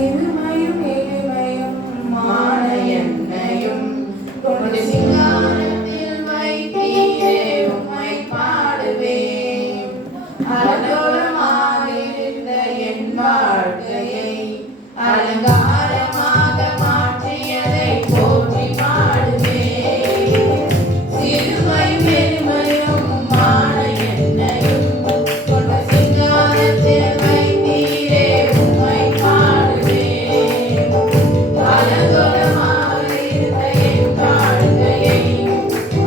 சிறுமையும் எளிமையும் மான என்னையும் கொண்டு சிங்காரத்தில் வைத்தீரே உம்மை பாடுவேன். அலங்கோலமாயிருந்த என் வாழ்க்கையை அலங்காரமாக மாற்றியதை போற்றி பாடுவேன். சிறுமையும் எளிமையும் மான என்னையும் கொண்டு சிங்காரத்தில் வைத்தீரே உம்மை பாடுவேன். அலங்கோலமாயிருந்த என் வாழ்க்கையை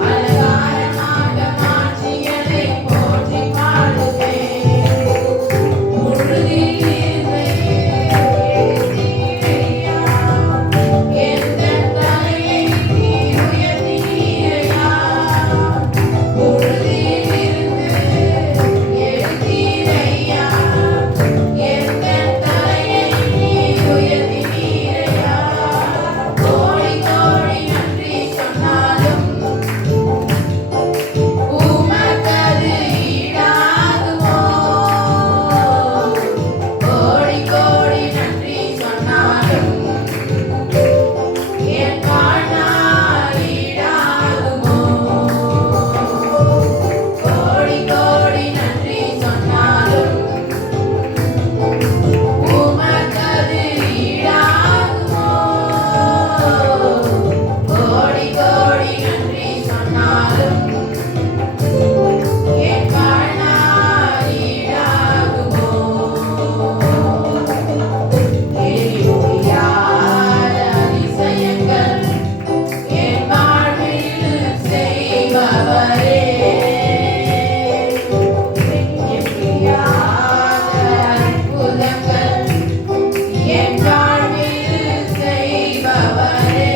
அலங்காரமாக மாற்றியதை போற்றி பாடுவேன். முழுதில் இருந்த எழுத்தீரையா, எந்தன் தலையை நீர் உயர்த்தீரையா. முழுதில் இருந்து எழுத்தீரையா, எந்தன் தலையை நீர் உயர்த்தீரையா. கோடி கோடி நன்றி சொன்னாலும் உமக்கது ஈடாகுமோ. கோடி கோடி நன்றி சொன்னாலும் என் வாழ்நாள் ஈடாகுமோ. கோடி கோடி நன்றி சொன்னாலும் உமக்கது ஈடாகுமோ. கோடி கோடி நன்றி சொன்னாலும் என் வாழ்நாள் ஈடாகுமோ. எண்ணியாத அதிசயங்கள் என் வாழ்வில் செய்பவரே. எண்ணியாத அற்புதங்கள் என் வாழ்வில் செய்பவரே.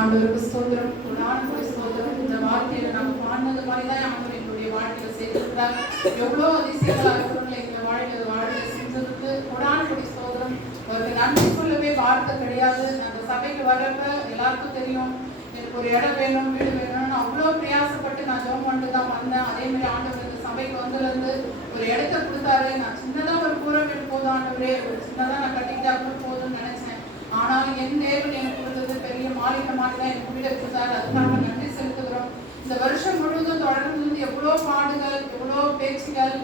ஆண்டவருக்கு ஸ்தோத்திரம், கொடான ஸ்தோத்திரம். இந்த வார்த்தையில நம்ம பாடினது மாதிரிதான் ஆண்டவர் எங்களுடைய வாழ்க்கையில சேர்த்திருக்கிறார். எவ்வளோ அதிசயங்கள் அற்புதங்களை எங்களை வாழ்க்கையில செஞ்சதுக்கு கொடான ஸ்தோத்திரம். அவருக்கு நன்றி சொல்லவே வார்த்தை கிடையாது. அந்த சபைக்கு வரப்ப எல்லாருக்கும் தெரியும், எனக்கு ஒரு இடம் வேணும், வீடு வேணும்னு அவ்வளோ பிரயாசப்பட்டு நான் ஜெபம் பண்ணிட்டு தான் வந்தேன். அதே மாதிரி ஆண்டவர் இந்த சபைக்கு வந்ததுலேருந்து ஒரு இடத்த கொடுத்தாரு. நான் சின்னதா ஒரு கூரை வீடு போதும் ஆண்டவரே, ஒரு சின்னதா நான் கட்டிக்கிட்டா கூட போதும்னு நினைச்சேன். ஆனாலும் என் தேவன் எனக்கு கொடுத்தது பெரிய மாளிகை மாதிரி தான் எனக்கு வீடு கொடுத்தாரு. அதுக்காக நன்றி செலுத்துகிறோம். இந்த வருஷம் முழுவதும் தொடர்ந்து எவ்வளோ பாடுகள், எவ்வளோ பேச்சுகள்,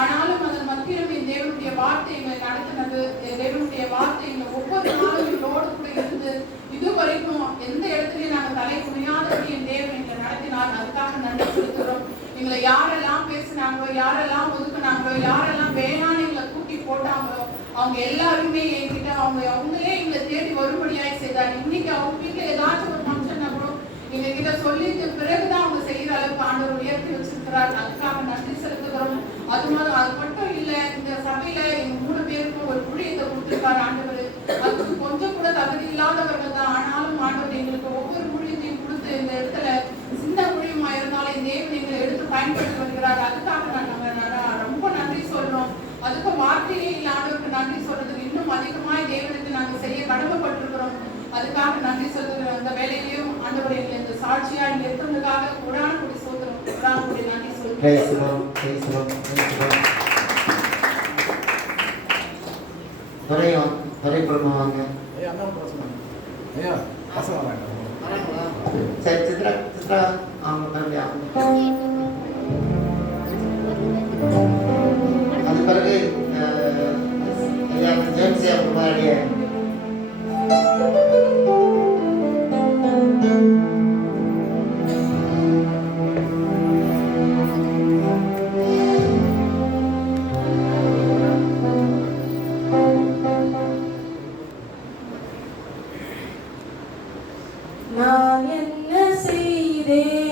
ஆனாலும் அதன் மத்தியிலும் என் தேவனுடைய வார்த்தை எங்களை நடத்தினது. என் தேவனுடைய வார்த்தை எங்களை ஒவ்வொரு நாளும் எங்களோடு கூட இருந்து இதுவரைக்கும் எந்த இடத்துலையும் நாங்கள் தலை குனியாதபடி என் தேவன் எங்களை நடத்தினார். அதுக்காக நன்றி செலுத்துகிறோம். எங்களை யாரெல்லாம் பேசினாங்களோ, யாரெல்லாம் ஒதுக்குனாங்களோ, யாரெல்லாம் வேணான்னு எங்களை கூட்டி போட்டாங்களோ, அவங்க எல்லாருமே என்கிட்ட அவங்களே எங்களை தேடி வரும்படியாய் செய்தார். இன்னைக்கு அவங்க வீட்டில் ஏதாச்சும் ஒரு ஃபங்க்ஷன்னா கூட எங்க கிட்ட சொல்லிட்டு பிறகுதான் அவங்க செய்யற அளவுக்கு ஆண்டவர் உயர்த்தி வச்சிருக்கிறார். அதுக்காக நன்றி செலுத்துகிறோம். அது மட்டும் இல்ல, இந்த சபையில எங்க 3 பேருக்கும் ஒரு ஊழியத்தை கொடுத்திருக்காரு ஆண்டவர். அதுக்கு கொஞ்சம் கூட தகுதி இல்லாதவர்கள் தான். ஆனாலும் ஆண்டவர் எங்களுக்கு ஒவ்வொரு ஊழியத்தையும் கொடுத்து இந்த இடத்துல சின்ன ஊழியமா இருந்தாலும் இந்த தேவன் எங்களை எடுத்து பயன்படுத்தி வருகிறார். அதுக்காக நாங்க ரொம்ப நன்றி சொல்றோம். அதுக்கு வார்த்தையே இல்லை ஆண்டவருக்கு நன்றி சொல்றதுக்கு. இன்னும் அதிகமாய் தேவனுக்கு நாங்கள் செய்ய கடமைப்பட்டிருக்கிறோம். அதுக்காக நன்றி சொல்லுகிற அந்த வேலையிலையும் ஆண்டவர் எங்களை இந்த சாட்சியா நிறுத்தினதுக்காக கொடான கூடி சோதரம், கொடான கூடி நன்றி சொல்லுகிறோம். அது பிறகு ஜேம்ஸ் முன்னாடியே நான் என்ன செய்தேன்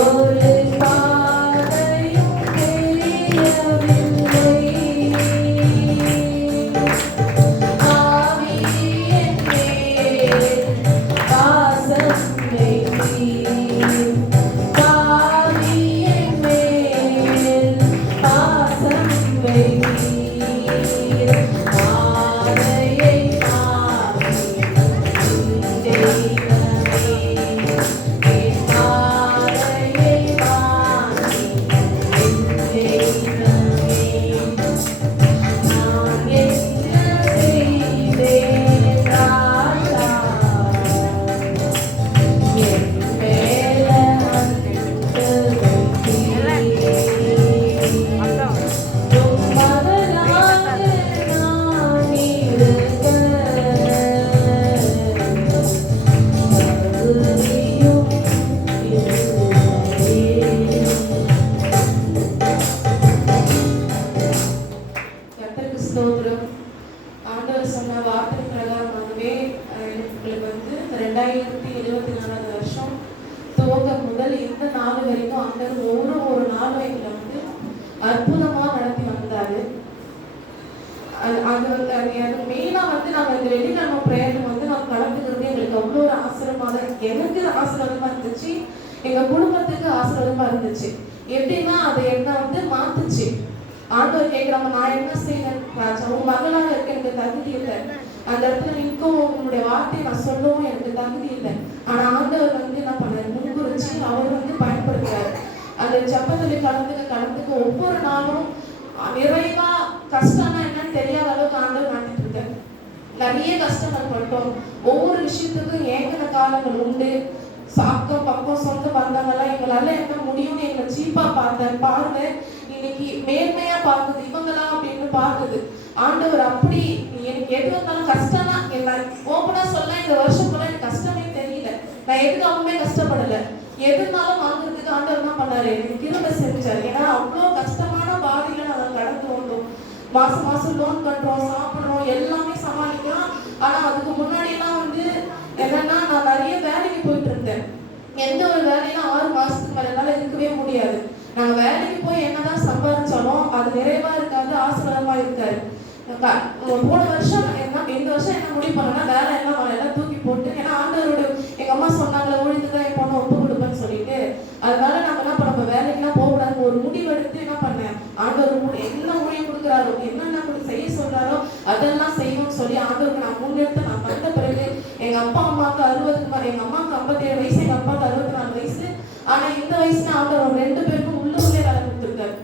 ஒரு பாதையும் தெரியவில்லை. ஆவியின் மேல் பாசம் வைத்தீர். ஆவியின் மேல் பாசம் வைத்தீர். ஆரையை மாற்றி தெய்வமே, என் ஆரையை மாற்றி தெய்வமே. நான் என்ன செய்தேன் ராஜா, என் மேல அன்பு வைத்தீர். உம் மகனாக நான் இருக்க தகுதியும் இல்லை. கர்த்தருக்கு ஸ்தோத்திரம். ஆண்டவர் சொன்ன வார்த்தை பிரகாரமாகவே உங்களுக்கு வந்து இந்த 2024 வருஷம் துவக்கம் முதல் இந்த நாள் வரைக்கும் ஆண்டவர் ஒரு நாளும் எங்களை வந்து அற்புதமா நடத்தி வந்தாரு. அது மெயினா வந்து நாங்க இந்த வெள்ளிக்கிழமை பிரேயர் வந்து நான் கலந்துக்கிறது எங்களுக்கு அவ்வளோ ஒரு ஆசீர்வாதமா, எனக்கு ஆசீர்வாதமா இருந்துச்சு, எங்க குடும்பத்துக்கு ஆசீர்வாதமா இருந்துச்சு. எப்படின்னா அது என்ன வந்து மாத்துச்சு. ஆண்டவர் கேட்கிறாங்க, நான் என்ன செய்யணும் ராஜா, உன் மகளாக இருக்க எனக்கு தகுதி இல்லை, அந்த இடத்துல நிற்கவும் உன்னுடைய வார்த்தையை நான் சொல்லவும் எனக்கு தகுதி இல்லை. ஆனா ஆண்டவர் வந்து என்ன பண்ணாரு, முன்குறிச்சு அவர் வந்து பயன்படுத்துறாரு. அந்த ஜெபத்துல கலந்துக்க ஒவ்வொரு நாளும் நிறைவா கஷ்டம்னா என்னன்னு தெரியாத அளவுக்கு ஆண்டவர் நடத்திட்டு இருக்காரு. நிறைய கஷ்டங்கள் பட்டோம், ஒவ்வொரு விஷயத்துக்கும் ஏங்கின காலங்கள் உண்டு. சாக்கம் பக்கம் சொந்த பந்தங்கள்லாம் எங்களால என்ன முடியும்னு எங்களை சீப்பா பாருங்க இன்னைக்கு மேன்மையா பார்க்குது, இவங்களா அப்படின்னு பார்க்குது. ஆண்டவர் அப்படி எனக்கு எது வந்தாலும் கஷ்டம்னா என்ன ஓப்பனா சொல்ல, இந்த வருஷம் கூட எனக்கு கஷ்டமே தெரியல, நான் எதுக்காகவுமே கஷ்டப்படல. எதுனாலும் வாங்குறதுக்கு ஆண்டவர் என்ன பண்ணாரு, எனக்கு கிருபை செஞ்சாரு. ஏன்னா அவ்வளோ கஷ்டமான பாதையில நாங்கள் கடந்து வந்தோம். மாசம் லோன் கட்டுறோம், சாப்பிடுறோம், எல்லாமே சமாளிக்கிறோம். ஆனா அதுக்கு முன்னாடி எல்லாம் வந்து என்னன்னா நான் நிறைய வேலைக்கு போயிட்டு இருந்தேன். எந்த ஒரு வேலையும் 6 மாசத்துக்கு மேல என்னால இருக்கவே முடியாது. நாங்க வேலைக்கு போய் என்னதான் சம்பாதிச்சாலும் அது நிறைவா இருக்காது, ஆசீர்வாதமா இருக்காது. போன வருஷம் இந்த வருஷம் என்ன முடிவு பண்ணனா, வேலை எல்லாம் தூக்கி போட்டு, ஏன்னா ஆண்டவரோட எங்க அம்மா சொன்னாங்களே ஊழியத்துக்கு தான் என் பொண்ணை ஒப்பு கொடுப்பேன்னு சொல்லிட்டு, அதனால நம்ம என்ன பண்ண வேலைக்கெல்லாம் போகக்கூடாது ஒரு முடிவு எடுத்து என்ன பண்ணேன், ஆண்டவர் என்ன ஊழியம் கொடுக்குறாரோ, என்னென்ன செய்ய சொல்றாரோ அதெல்லாம் செய்யணும்னு சொல்லி ஆண்டவருக்கு நான் முன்னெடுத்து நான் பண்ண பிறகு எங்க அப்பா அம்மாவுக்கு 60க்கு மேல, எங்க அம்மாவுக்கு 57 வயசு, எங்க அப்பாவுக்கு 64 வயசு. ஆனா இந்த வயசுல ஆண்டவர் 2 பேருக்கும் உள்ளூர்லயே வேலை கொடுத்துருக்காரு.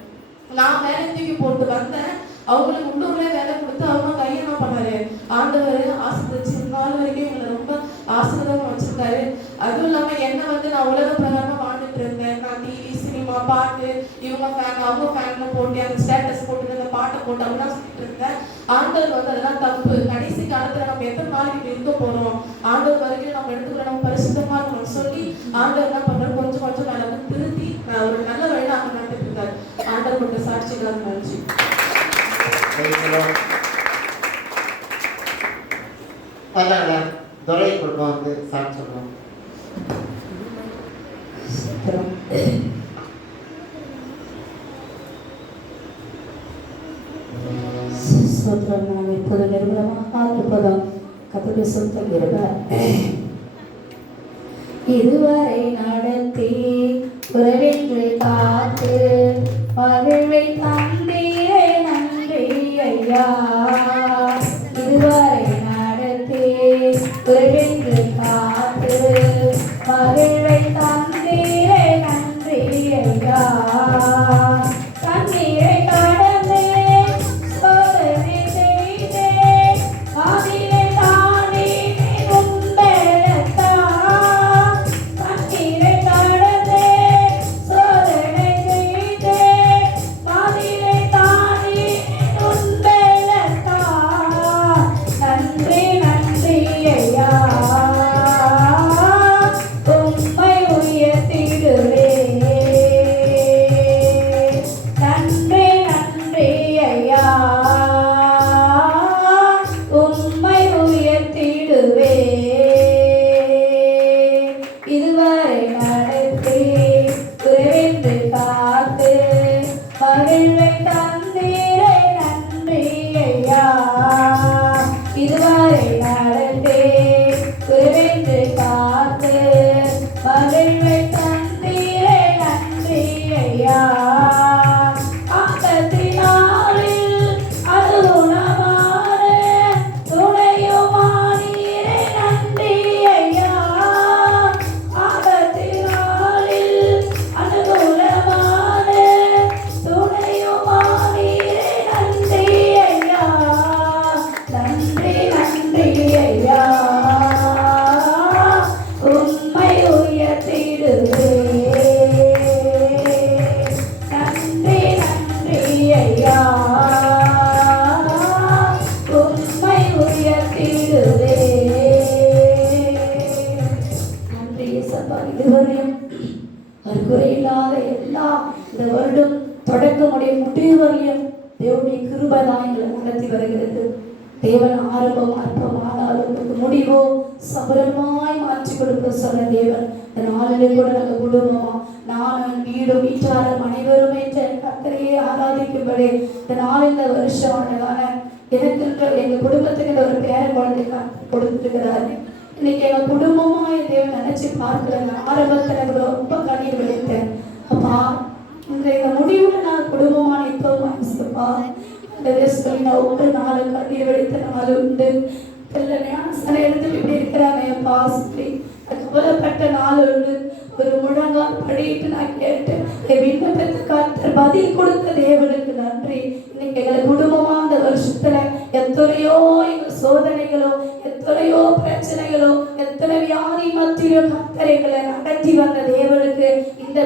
நான் வேலை தூக்கி போட்டு வந்தேன், அவங்களுக்கு உள்ளூர்லயே வேலை கொடுத்து அவங்க கையை என்ன பண்ணாரு, ஆண்டவர் ஆசீர்வதிச்சு நாள் வரைக்கும் எங்களை ரொம்ப ஆசீர்வாதமா வச்சிருக்காரு. அதுவும் இல்லாம என்ன வந்து நான் உலக பிரகாரமா வாழ்ந்துட்டு இருந்தேன். நான் டிவி, சினிமா, பாட்டு, இவங்க ஃபேன் அவங்க ஃபேன் போட்டு அந்த ஸ்டேட்டஸ் போட்டு அந்த பாட்டை போட்டு அப்படிலாம் சொல்லிட்டு இருந்தேன். ஆண்டவர் வந்து அதெல்லாம் தப்பு. கடைசி காலத்துல நம்ம எத்தனை நாளைக்கு இருக்க போறோம், ஆண்டவர் வரைக்கும் நம்ம எடுத்துக்கிற நம்ம பரிசுத்தமா இருக்கணும்னு சொல்லி ஆண்டவர் என்ன பண்றாரு, கொஞ்சம் கொஞ்சம் மேல வந்து திருத்தி ஒரு நல்ல வழியில அவங்க நடந்துட்டு இருக்காரு. ஆண்டவர் கொடுத்த சாட்சிகளாக நன்றி. துறை கொண்டு வந்து சாட்சி சொல்லணும். ஸ்தோத்திரம். நாம் இப்போது நிர்மலமாக இருப்பதும் கர்த்தருடைய சொந்த கிருபை. இதுவரை நடத்தி உறவின்றி காத்து மகிழ்வை தந்தீரே நன்றி ஐயா. இதுவரை நடத்தி உறவின்றி காத்து மகிழ்வை தந்தீரே நன்றி ஐயா. தண்ணீரை கடந்து சோதனை செய்தே ஆதிரை தாண்டி உண்டெடுத்தா. தண்ணீரை கடந்து சோதனை செய்தே ஆதிரை ஏசப்பா இதுவரையும் ஒரு குறையில்லாத எல்லா இந்த வருடம் தொடக்கமுடைய முடிவு வரையும் தேவனுடைய கிருபை தான் எங்களை நடத்தி வருகிறது. தேவன் ஆரம்பம் அற்பமானாலும் உங்களுக்கு முடிவோ சபலமாய் மாற்றி கொடுக்க சொன்ன தேவன் இந்த நாளிலே கூட நாங்கள் குடும்பமா நானும் வீடும் வீட்டாளர் அனைவரும் கர்த்தரையே ஆராதிக்கும்படி இந்த நாளில் இந்த வருஷம் அழகான எனக்கு எங்க குடும்பத்துக்கு ஒரு பேர குழந்தை கொடுத்துருக்கிறாரு. இன்னைக்கு எங்க குடும்பமா என் தேவன் நினைச்சு பார்க்கல. ஆரம்பத்தில் ரொம்ப கண்ணீர் விளைத்தேன். அப்பா இந்த முடிவுல நான் குடும்பமா நிற்போமா சொல்லி நான் ஒவ்வொரு நாளும் கண்ணீர் வெடித்த நாள் உண்டு. சில இடத்துல இப்படி இருக்கிறாங்க என் பாசத்தை கவலைப்பட்ட நாள் உண்டு. ஒரு முழங்கால் படிட்டு நான் கேட்டு என் விண்ணப்பத்தை கர்த்தர் பதில் கொடுத்த தேவனுக்கு நன்றி. இன்னைக்கு எங்களை குடும்பமா அந்த வருஷத்துல எத்தனையோ எங்கள் சோதனைகளோ எத்தனையோ பிரச்சனைகளோ எத்தனை வியாதி மத்தியிலும் கர்த்தர் எங்களை நடத்தி வந்த தேவனுக்கு இந்த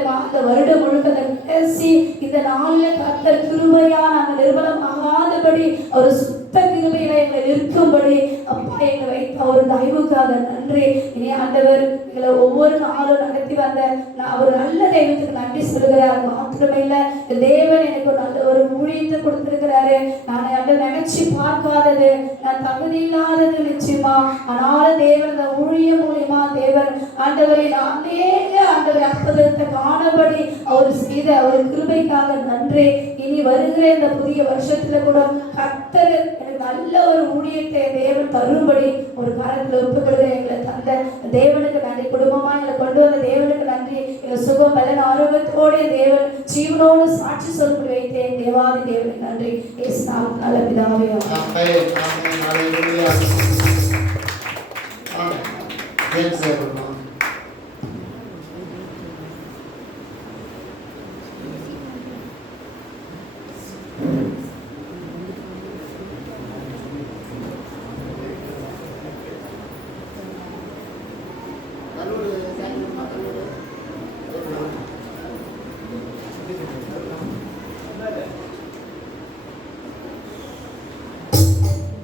வருடம் முழுக்க பேசி இந்த நாளில் கர்த்தர் கிருபையா நாங்கள் நிர்மலமாகாதபடி ஒரு சுத்த கிருபையில எங்களை நிற்கும்படி அப்பா எங்களை வைத்த ஒரு தயவுக்காக நன்றி. இனி ஆண்டவர் எங்களை ஒவ்வொரு நாளும் நடத்தி வந்த நான் ஒரு நல்ல தெய்வத்துக்கு நன்றி சொல்கிறார். மாத்திரமே இல்லை, தேவன் எனக்கு ஒரு நல்ல ஒரு ஊழியத்தை கொடுத்திருக்கிறாரு. நான் அதை நினைச்சு பார்க்காதது, நான் தகுதி இல்லாதது நிச்சயமா. ஆனாலும் தேவன் இந்த ஊழியம் மூலியமா தேவன் ஆண்டவரை அநேக ஆண்டவர் அற்புதத்தை காணபடி அவர் செய்த அவர் கிருபைக்காக நன்றி. இனி வருகிற இந்த புதிய வருஷத்துல கூட கர்த்தர் எனக்கு நல்ல ஒரு ஊழியத்தை தேவன் தரும்படி ஒரு காலத்துல ஒப்புக்கொடுக்க எங்களை தந்த தேவனுக்கு நன்றி. குடும்பமா எங்களை கொண்டு வந்த தேவனுக்கு நன்றி. எங்கள் சுகம் பலன் ஆரோக்கியத்தோடு தேவன் ஜீவனோடு சாட்சி சொல்ல வைத்தேன். தேவாதி தேவனுக்கு நன்றி. நல்ல பிதாவே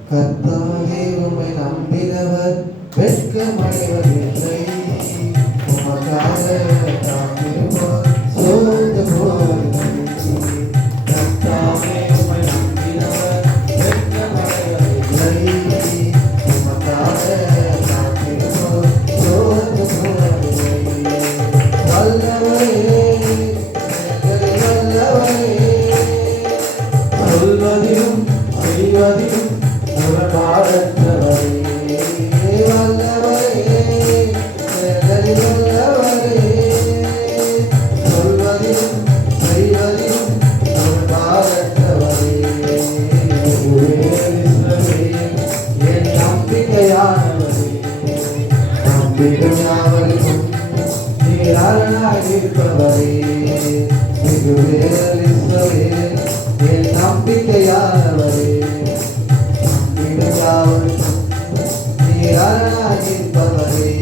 கர்த்தாவே உம்மை நம்பினவர் வெட்கமடைவதில்லை. உமக்காக காத்திருப்போர் சோர்ந்து போவதில்லை. கர்த்தாவே உம்மை நம்பினவர் வெட்கமடைவதில்லை. உமக்காக காத்திருப்போர் சோர்ந்து போவதில்லை. வல்லவரே வல்லவரே சொல்வதிலும் செய்வதிலும் முரண்பாடற்றவரே வல்லவரே வல்லவரே சொல்வதிலும் செய்வதிலும் முரண்பாடற்றவரே என் நம்பிக்கையானவரே நம்பிக்கையாவருக்கும் நீரானாயிருப்பவரே என் நம்பிக்கையானவரே நீரானாயிருப்பவரே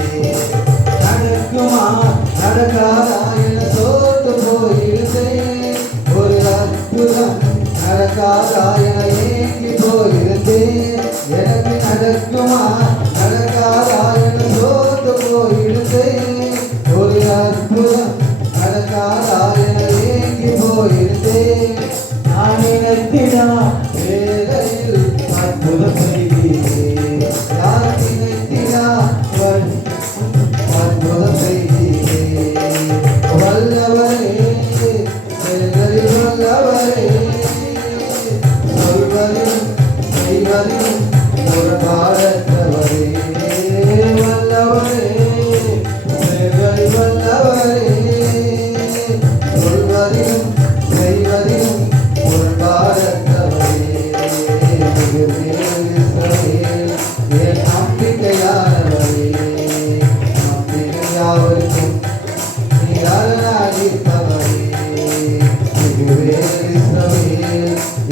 நடக்குமா நடக்காதா என சோர்ந்து போயிருந்தேன். ஒரு அற்புதம் நடக்காதா என ஏங்கி போயிருந்தேன். எனக்கு நடக்குமா நடக்காதா என சோர்ந்து போயிருந்தேன். ஒரு அற்புதம் நடக்காதா என ஏங்கி போயிருந்தேன். நான் நினைத்தினா வேலையில் அற்புதம் செய்தீரே. யார் நினைத்தினா அற்புதம் செய்தீரே. வல்லவரே வல்லவரே சொல்வதிலும் செய்வதிலும் முரண்பாடற்றவரே வல்லவரே வல்லவரே சொல்வதிலும் செய்வதிலும் முரண்பாடற்றவரே என் நம்பிக்கையானவரே நம்பிக்கையாவருக்கும் நீரானாயிருப்பவரே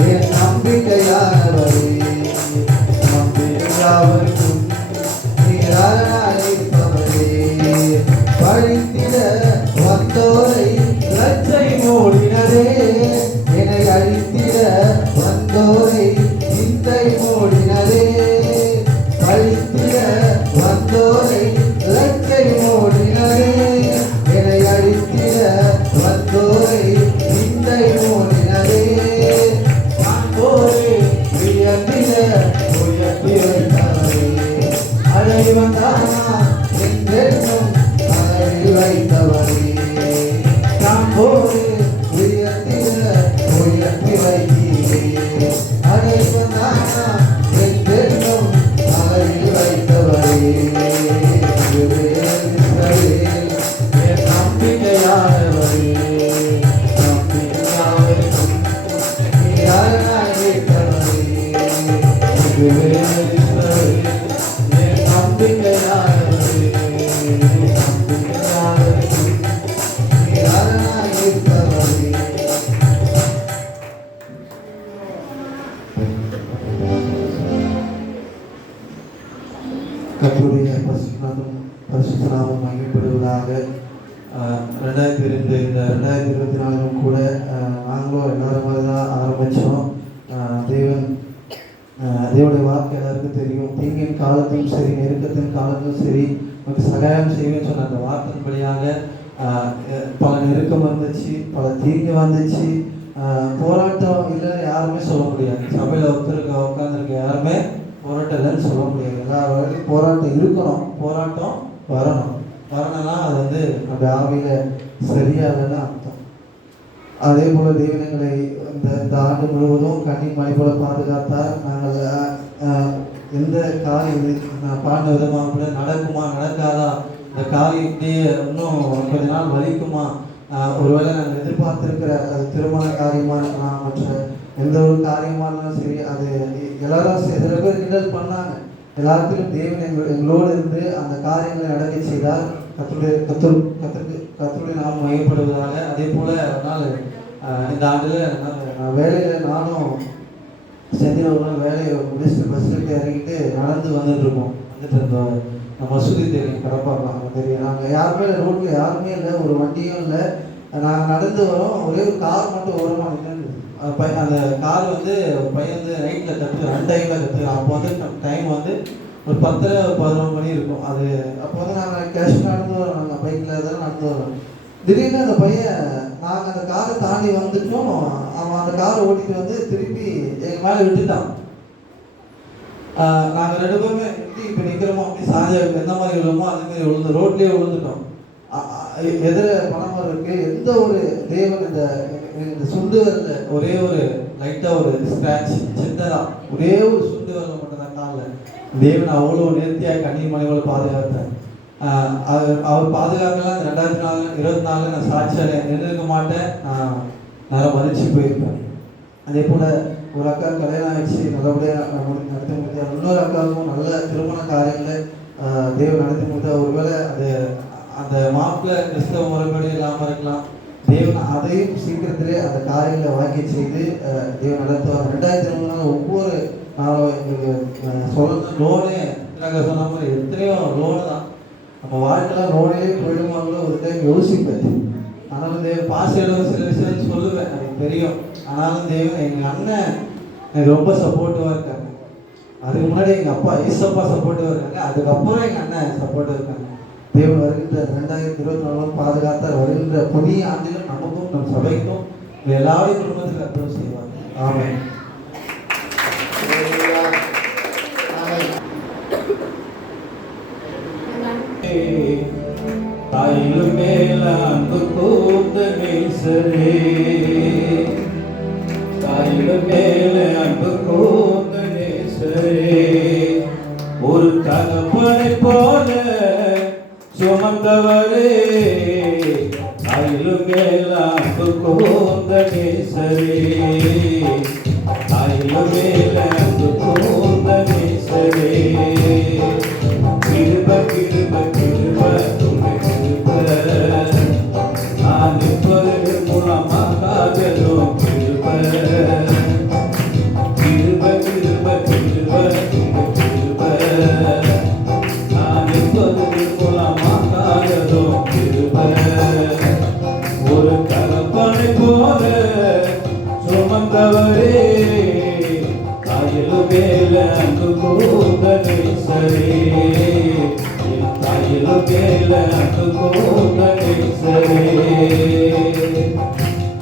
என் நம்பிக்கையானவரே நம்பிக்கையாவருக்கும் நீரானாயிருப்பவரே பழித்திட வந்தோரை லட்சை மூடினரே. என்னை அழித்திட வந்தோரை சிந்தை மூடினரே. பழித்திட வந்தோரை லட்சை மூடினரே. நாமம் மகிமைப்படுவதாக. 2022 இந்த 2024 கூட நாங்களும் எல்லாரும் மாதிரி தான் ஆரம்பித்தோம். தேவனுடைய வாக்கு எல்லாருக்கும் தெரியும். தீங்கின் காலத்திலும் சரி, நெருக்கத்தின் காலத்திலும் சரி, நமக்கு சகாயம் செய்வேன்னு சொன்ன அந்த வார்த்தையின்படியாக பல நெருக்கம் வந்துச்சு, பல தீங்கு வந்துச்சு. போராட்டம் இல்லைன்னு யாருமே சொல்ல முடியாது. சபையில் ஒருத்தருக்கு உட்காந்துருக்க யாருமே போராட்டம் இல்லைன்னு சொல்ல முடியாது. எல்லா வரைக்கும் போராட்டம் இருக்கணும், போராட்டம் வரணும்னா அது வந்து நம்ம ஆவியில் சரியாகலன்னு அர்த்தம். அதே போல் தேவனங்களை இந்த ஆண்டு முழுவதும் கண்ணின் மணி போல பாதுகாத்தார். நாங்கள் எந்த காரியம் நான் பாடின விதமாக கூட நடக்குமா நடக்காதா, இந்த காரியம் இப்படியே இன்னும் கொஞ்ச நாள் வலிக்குமா, ஒருவேளை நாங்கள் எதிர்பார்த்துருக்கிற அது திருமண காரியமாக இருக்கலாம், மற்ற எந்த ஒரு காரியமாக இருந்தாலும் சரி, அது எல்லாரும் சில பேர் கிண்டல் பண்ணாங்க. எல்லாத்திலும் தேவன் எங்களோடு இருந்து அந்த காரியங்களை நடக்க செய்தால் கர்த்தருடைய நாமம் மையப்படுவதாக. அதே போல் அதனால் இந்த ஆண்டில் நான் வேலையில் நானும் சென்னையில் ஒரு நாள் வேலையை முடிச்சுட்டு பஸ்ஸில் இறங்கிட்டு நடந்து வந்துட்டுருக்கோம். நம்ம மசூதி தெரியும், கடப்பாக்கலாம் தெரியும். நாங்கள் யாருமே இல்லை, ரோட்டில் யாருமே இல்லை, ஒரு வண்டியும் இல்லை. நாங்கள் நடந்து வரோம். ஒரே ஒரு கார் மட்டும் ஓரமாக நின்று அந்த கார் வந்து பையன் வந்து நைட்டில் அன்டைமில் கற்றுக்கலாம். அப்போ வந்து டைம் வந்து ஒரு 10-11 மணி இருக்கும். அது அப்போ வந்து நாங்கள் கேஷ் நடந்து வரோம், நாங்கள் பைக்கில் தான் நடந்து வரோம். திடீர்னு அந்த பையன் நாங்கள் அந்த காரை தாண்டி வந்துட்டோம். அவன் அந்த காரை ஓட்டிட்டு வந்து திருப்பி எங்கள் மேலே விட்டுட்டான். நாங்கள் 2 பேருமே எப்படி இப்போ நிற்கிறோமோ அப்படி சாஞ்ச எந்த மாதிரி விழுமோ அதுமாரி விழுந்து ரோட்லேயே விழுந்துட்டோம். எதிர பணம் இருக்கு. எந்த ஒரு தேவன் இந்த சுண்டு வரல ஒரே ஒரு லைட்டாக ஒரு ஸ்க்ராட்ச் சின்னதாக ஒரே ஒரு சுண்டு வரல மட்டும் தான் காலில். தேவன் அவ்வளோ நேர்த்தியாக கண்ணீர் மனைவோட பாதுகாத்தார். அவர் பாதுகாக்கலாம். 2024 நான் சாட்சியாக நின்றுக்க மாட்டேன், நான் நேரம் மதிச்சு போயிருப்பேன். அதே போல் ஒரு அக்கா கல்யாணம் ஆயிடுச்சு, நல்லபடியாக நடத்தி முடித்தார். இன்னொரு அக்காவுக்கும் நல்ல திருமண காரியங்களை தேவன் நடத்தி முடித்தார். ஒருவேளை அந்த மாப்பிள்ளை கிறிஸ்தவ முறைப்படி இல்லாமல் இருக்கலாம். தேவன் அதையும் சீக்கிரத்திலே அந்த காரியங்களை வாக்கி செய்து தேவன் நடத்துவார். 2023 ஒவ்வொரு நாளும் எங்களுக்கு சொல்லணும். லோனே சொன்ன மாதிரி எத்தனையோ லோனு தான். நம்ம வாழ்க்கையில் லோனிலே போயிடுவாங்களோ ஒரு டைம் யோசிப்பேன். ஆனாலும் தேவன் பாஸ் எழுத சில விஷயம் சொல்லுவேன், எனக்கு தெரியும். ஆனாலும் தேவன் எங்கள் அண்ணன் எனக்கு ரொம்ப சப்போர்ட்டிவாக இருக்காங்க. அதுக்கு முன்னாடி எங்கள் அப்பா ஈசப்பா சப்போர்ட்டிவாக இருக்காங்க. அதுக்கப்புறம் எங்கள் அண்ணன் சப்போர்ட்டிவாக இருக்காங்க. தேவன் வருகின்ற 2024 பாதுகாத்தார். வருகின்ற புதிய ஆண்டிலும் நமக்கும் நம் சபைக்கும் எல்லாருடைய குடும்பத்தில் அர்ப்பணம் செய்வாங்க. ஆமென். தாயிலும் மேல அன்பு கூர்ந்த நேசரே, தாயிலும் மேல அன்பு கூர்ந்த நேசரே, ஒரு தகப்பனை போல சுமந்தவரே, தாயிலும் மேல அன்பு கூர்ந்த நேசரே, தாயிலும் மேல அன்பு கூர்ந்த நேசரே, கிருப கிருப கிருப துணை கிருப, நான் நிற்பது மூலமாகாதோ கிருப, கிருப கிருப கிருப துணை கிருப, நான் நிற்பது மூலமாகாதோ கிருப, ஒரு தகப்பனை போல சுமந்தவரே, தாயிலும் மேல அன்பு கூர்ந்த நேசரே, தாயிலும் மேல அன்பு கூர்ந்த நேசரே,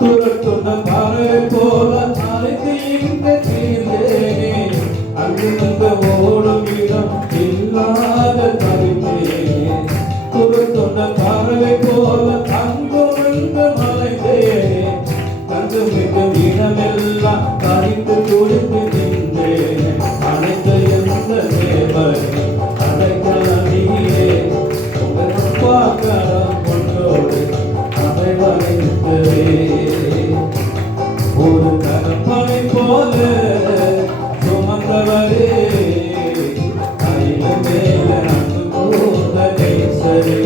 துரத்துண்ட பறவை போல அழைத்து இங்கு தீர்ந்தேனே, அங்கு வந்து ஓடும் இடம் இல்லாத தவித்தேனே, துரத்துண்ட பறவை போல தங்கும் என்று மறைந்தேனே, தங்கு மிகும் இடமெல்லாம் கழித்து குளித்து நின்றேனே, அனைத்து எந்த தேவன் அடைக்கலனிலே உங்கள் பாக்கரம் கொண்டோடு அவை வளைத்ததே, ஒரு தகப்பனை போல சுமந்தவரே, கையில் மேல அன்பு கூர்ந்த நேசரே,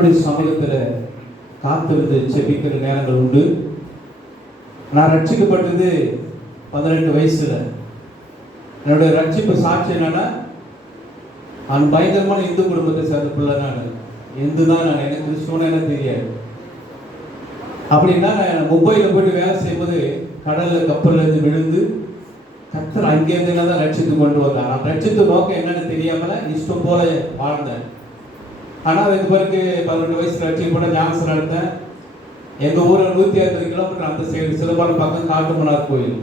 ஆண்டவருடைய சமூகத்தில் காத்திருந்து செபிக்கிற நேரங்கள் உண்டு. நான் ரட்சிக்கப்பட்டது 18 வயசுல. என்னுடைய ரட்சிப்பு சாட்சி என்னன்னா, நான் பயங்கரமான இந்து குடும்பத்தை சேர்ந்த பிள்ளை. நான் இந்து தான். நான் எனக்கு கிறிஸ்துவனா எனக்கு தெரியாது. அப்படின்னா நான் மும்பையில் போயிட்டு வேலை செய்யும்போது கடலில் கப்பலில் இருந்து விழுந்து கத்தர் அங்கேருந்து தான் ரட்சித்து கொண்டு வந்தேன். நான் ரட்சித்து நோக்கம் என்னன்னு தெரியாமல இஷ்டம் போல வாழ்ந்தேன். ஆனால் அதுக்கு பிறகு 18 வயசுல ரட்சிக்கப்பட்ட ஞானசனம் எடுத்தேன். எங்கள் ஊரில் 160 கிலோமீட்டர் அந்த சைடு சிலம்பாலம் பக்கம் காட்டுமன்னார் கோயில்.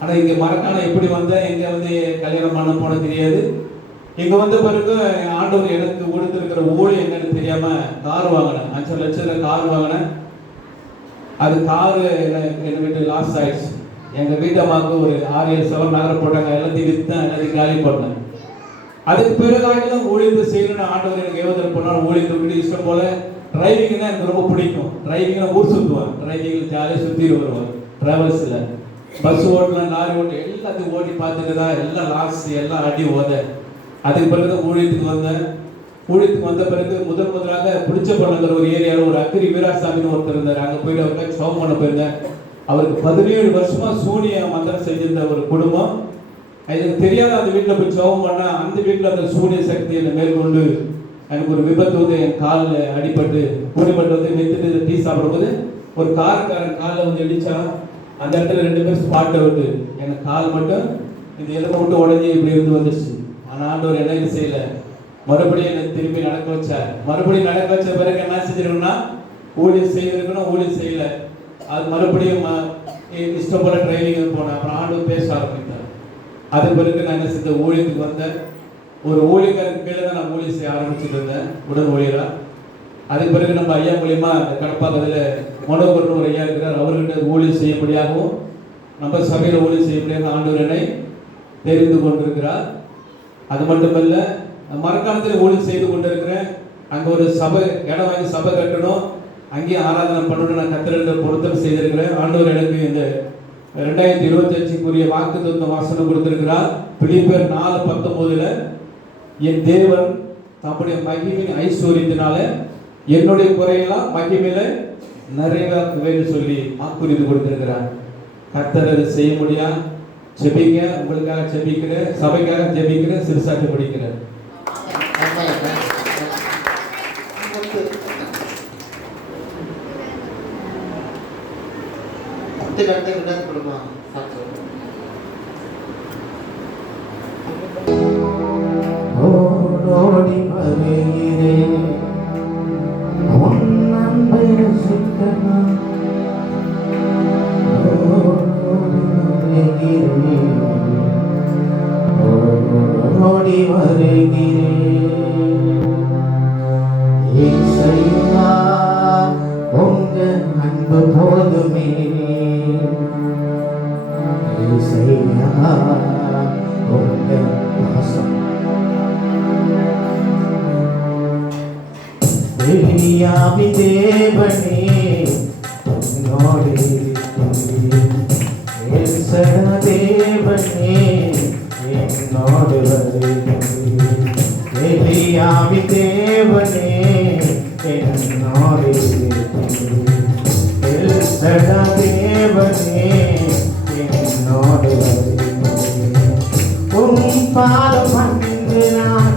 ஆனால் இங்கே மறக்கான எப்படி வந்தேன், எங்கே வந்து கல்யாணம் பண்ண போன தெரியாது. இங்கே வந்த பிறகு ஆண்டவர் எனக்கு கொடுத்துருக்கிற ஊழியம் என்னன்னு தெரியாமல் கார் வாங்கினேன். 5 லட்சத்தில் கார் வாங்கினேன். அது காரு எங்கள் வீட்டு லாஸ் ஆயிடுச்சு. எங்கள் வீட்டம்மாவுக்கு ஒரு 6-7 சவரன் நகர போட்டாங்க. எல்லாத்தையும் விற்றேன், எல்லாத்தையும் காலி பண்ணேன். அதுக்கு பிறகாகிலும் ஊழியத்தை செய்யணும்னு ஆண்டவர் எனக்கு ஏவுதல் பண்ணாலும் ஊழியத்தை விட்டு இஷ்டம் போல. டிரைவிங்னா எனக்கு ரொம்ப பிடிக்கும். டிரைவிங்னா ஊர் சுற்றுவேன். டிரைவிங்கில் ஜாலியாக சுற்றிட்டு வருவேன். ட்ராவல்ஸில் பஸ் ஓட்டலாம், லாரி ஓட்டு எல்லாத்தையும் ஓட்டி பார்த்துட்டு தான் எல்லாம் லாஸ் எல்லாம் அடி ஓத. அதுக்கு பிறகு தான் ஊழியத்துக்கு வந்தேன். ஊழியத்துக்கு வந்த பிறகு முதலாக பிடிச்ச பண்ணுங்கிற ஒரு ஏரியாவில் ஒரு அக்கிரி வீராசாமின்னு ஒருத்தர் இருந்தார். அங்கே போயிட்டு அவருக்காக சோகம் பண்ண போயிருந்தேன். அவருக்கு 17 வருஷமா சூனிய மந்திரம் செஞ்சிருந்த ஒரு குடும்பம். எனக்கு தெரியாத அந்த வீட்டில் போய் சோகம் பண்ண அந்த வீட்டில் அந்த சூனிய சக்தி என்னை மேற்கொண்டு எனக்கு ஒரு விபத்து வந்து என் காலில் அடிபட்டு கூடிப்பட்டு வந்து நிறுத்திட்டு டீ சாப்பிடும்போது ஒரு காருக்காரன் காலில் வந்து இடிச்சான். அந்த இடத்துல 2 பேர் ஸ்பாட்டை விட்டு எனக்கு கால் மட்டும் இந்த எலும்பை விட்டு உடஞ்சி இப்படி இருந்து வந்துச்சு. ஆனால் ஆண்டவர் என்ன இது செய்யலை, மறுபடியும் என்னை திரும்பி நடக்க வச்சார். மறுபடியும் நடக்க வச்ச பிறகு என்ன செஞ்சிருக்கணும்னா ஊழியம் செய்திருக்கணும். ஊழியம் செய்யலை. அது மறுபடியும் இஷ்டம் போல டிரைவிங் போனேன். அப்புறம் ஆண்டவர் பேச ஆரம்பித்தார். அது பிறகு நான் என்ன செஞ்ச ஊழியத்துக்கு வந்தேன். ஒரு ஊழியக்காரருக்கு கீழே தான் நான் ஊழியம் செய்ய ஆரம்பிச்சுட்டு இருந்தேன், உடன் ஊழியரா. அதுக்கு பிறகு நம்ம ஐயா மூலியமா கடப்பாக்கத்தில் மனோகர்னு ஒரு ஐயா இருக்கிறார். அவர்கிட்ட ஊழியம் செய்யப்படியாகவும் நம்ம சபையில் ஊழியம் செய்யப்படியாக ஆண்டவர் என்னை தெரிந்து கொண்டிருக்கிறார். அது மட்டுமல்ல, மரக்காலத்தில் ஊழியம் செய்து கொண்டிருக்கிறேன். அங்கே ஒரு சபை இடம் வாங்கி சபை கட்டணும், அங்கேயும் ஆராதனை பண்ணணும். நான் கத்திர பொருத்தம் செய்திருக்கிறேன். ஆண்டவர் எனக்கு இந்த 2025 வாக்குத்தத்தம் வாசனம் கொடுத்திருக்கிறார். பிலிப்பியர் 4:19 என் தேவன் தம்முடைய மகிமையின் ஐஸ்வர்யத்தினால என்னுடைய குறையெல்லாம் மகிமையில நிறைவேற்றுவேன்னு சொல்லி வாக்குறுதி கொடுத்திருக்கிறார். கர்த்தர் அதை செய்ய முடியாது. ஜெபிங்க, உங்களுக்காக ஜெபிக்கிறேன், சபைக்காக ஜெபிக்கிறேன், சிறுசாட்சி படிக்கிறேன். ஓடி வருகிறேன் உன் அன்பை ரசிக்கணும். ஓடி வருகிறேன் இயேசையா, உங்க அன்பு போதுமே. இயேசையா, உங்க பாசம் எலியாவின் தேவனே உன்னோடு இருக்கிறேன். எல்சடா தேவனே என்னோடு வருகிறேன். எலியாவின் தேவனே என்னோடு இருக்கிறேன். எல்சடா தேவனே என்னோடு வருகிறேன். உன் பாதம் பணிந்து நான்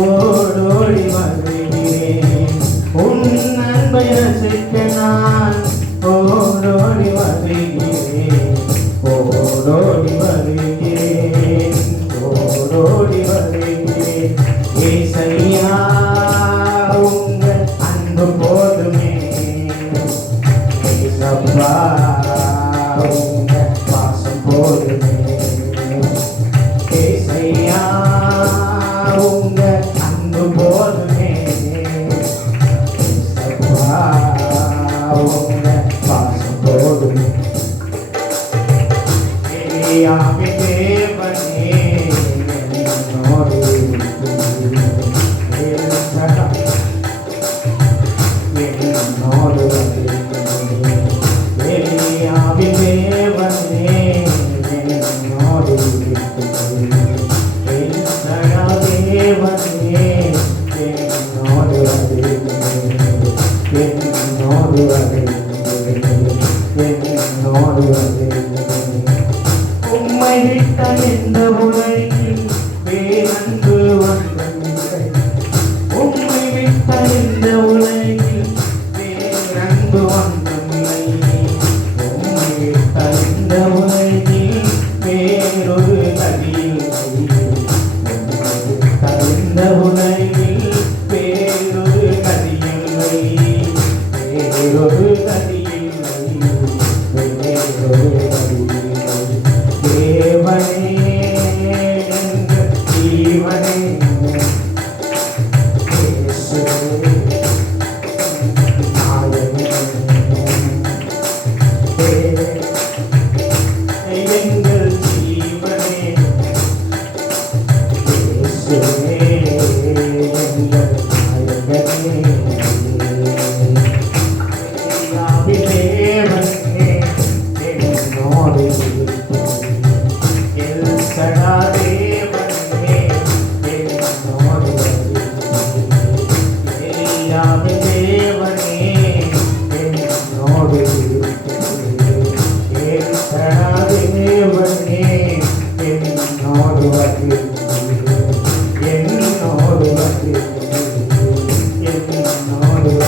ஓடோடி வருகிறேன். உன் அன்பை ரசிக்க நான் ஓடோடி வருகிறேன். ஓடோடி வருகிறேன். ஓடோடி வருகிறேன். ஏசையா, உங்க அன்பு போதுமே. ஏசப்பா, உங்க பாசம் போதுமே. ஏசையா, உங்க அன்பு போதுமே. ஏசப்பா, உங்க பாசம் போதுமே. எலியாவின் தேவனே என்னோடு இருக்கிறீர். எல்சடா என்னோடு வருகிறீர். எலியாவின் தேவனே என்னோடு இருக்கிறீர். எல்சடா தேவனே என்னோடு வருகிறீர். என்னோடு என்னோடு உம்மை விட்ட இந்த உலகில் வேறன்பு வந்தமில்லை. உம்மை விட்ட இந்த உலகில் வேறன்பு வந்தமில்லை. உம்மை விட்ட இந்த உலகில் வேறொரு கதியில்லை. உம்மை விட்ட இந்த உலகில் வேறொரு கதியில்லை. வேறொரு கதியில்லை. வேறொரு கதியில்லை. தேவனே என்ற ஜீவனே இயேசுவே நாயகனே எங்கள் ஜீவனே இயேசுவே எங்கள் நாயகனே தேவனே என்னோடு சடா தேவனே என்னோடு எல்லாமே தேவனே என்னோடு சடா தேவனே என்னோடு என்னோடு என்னோடு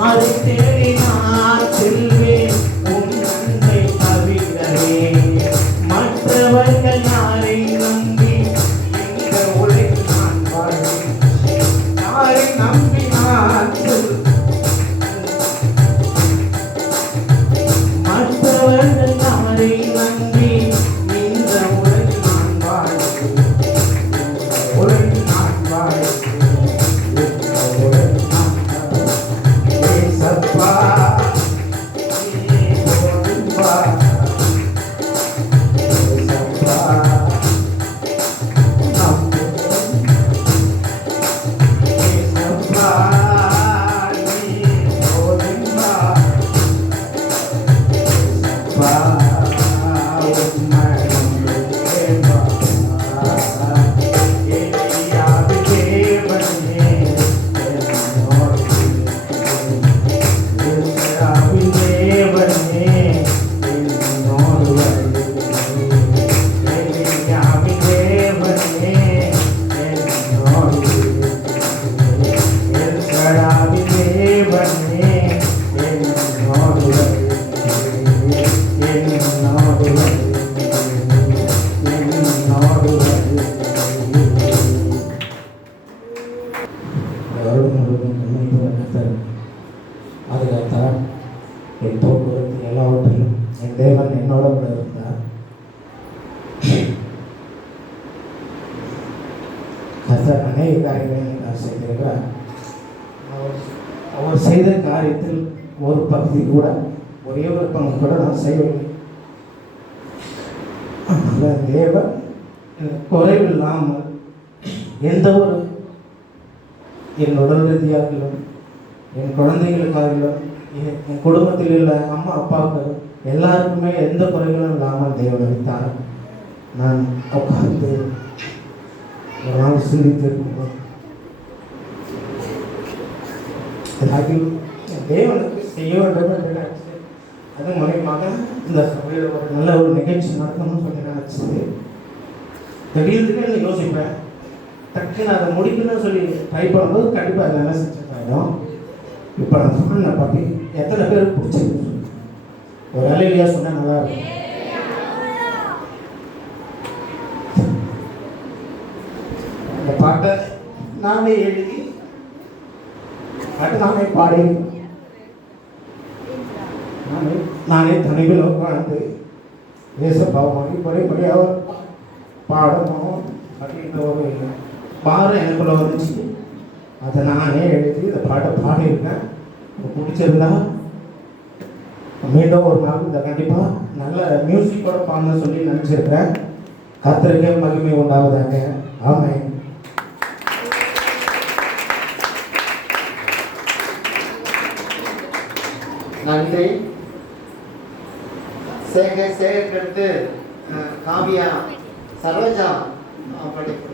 யாரை தேடி நான் செல்வேன் உன் அன்பை தவிரவே. மற்றவர்கள் யாரை நம்பி இந்த உலகில் நான் வாழ்வேன். யாரை நம்பி நான் மற்றவர்கள் யாரை நம்பி இந்த உலகில் நான் வாழ்வேன். உலகில் நான் வாழ்வேன். உலகில் நான் ஏசப்பா ஏசப்பா ஏசப்பா ஏசப்பா ஏசப்பா ஏசப்பா உம்மை நம்புகிறேன்பா. எலியாவே தேவனே என்னோடு பாதுகாத்தார். என் போக்குவரத்து எல்லாவற்றிலும் என் தேவன் என்னோட கூட இருந்தார். கர்த்தர் அநேக காரியங்களை நான் செய்திருக்கிறார். அவர் செய்த காரியத்தில் ஒரு பகுதி கூட ஒரே ஒரு பங்கு கூட நான் செய்யவில்லை. அதனால் தேவன் குறைவில்லாமல் எந்த ஒரு என் உடல் ரீதியாகிலும் என் குழந்தைகளுக்காகிலும் என் குடும்பத்தில் உள்ள அம்மா அப்பாவுக்கு எல்லாருக்குமே எந்த குறைகளும் இல்லாமல் தேவன் அளித்தார். நான் உட்கார்ந்து ஒரு நாள் சிந்தித்திருக்கும்போது அதில் தேவனுக்கு செய்ய வேண்டும் என்று நினைச்சு அது மூலியமாக இந்த சபையில் ஒரு நல்ல ஒரு நிகழ்ச்சி நடத்தணும்னு சொல்லி நினைச்சது. திடீர்னு யோசிப்பேன், டக்குன்னு அதை முடிக்கணும்னு சொல்லி ட்ரை பண்ணும்போது கண்டிப்பாக அதை நல்லா செஞ்சுருக்காயிடும். இப்போ நான் சொன்ன பாட்டி எத்தனை பேருக்கு பிடிச்சிருக்கு சொல்லி ஒரு வேலையிலையா சொன்னால் நல்லா இருக்கும். அந்த பாட்டை நானே எழுதி பாட்டு நானே பாடி நானே தனிவில் உட்காந்து தேசப்பாவமாக படிப்படியாக பாடணும் அப்படின்ற ஒரு பாரம் எனக்குள்ள வந்துச்சு. அதை நானே எழுதி இந்த பாட்டை பாடியிருக்கேன். பிடிச்சிருந்தா மீண்டும் ஒரு நாள் இந்த கண்டிப்பாக நல்ல மியூசிக்கோட பாடணும்னு சொல்லி நினச்சிருக்கேன். கர்த்தருக்கே மகிமை உண்டாவதாக. ஆமென். நன்றி. சேகரித்து காவியா சரோஜா படிப்பு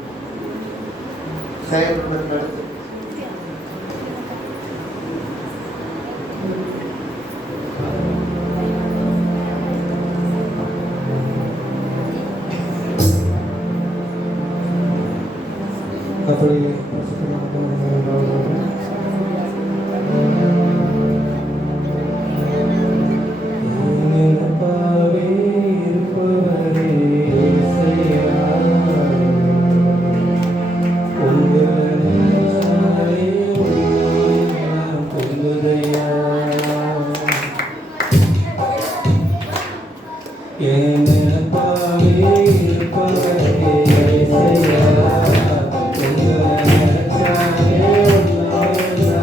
சேகரித்து கர்த்தருடைய பரிசுத்த நாமத்திற்கு மகிமை நினைப்பாவே இருப்பவரே இயேசையா, உங்கள் நினைச்சாலே உள்ளம் பொங்குதையா. என் நினைப்பாவே இருப்பவரே இயேசையா, உங்கள் நினைச்சாலே உள்ளம் பொங்குதையா.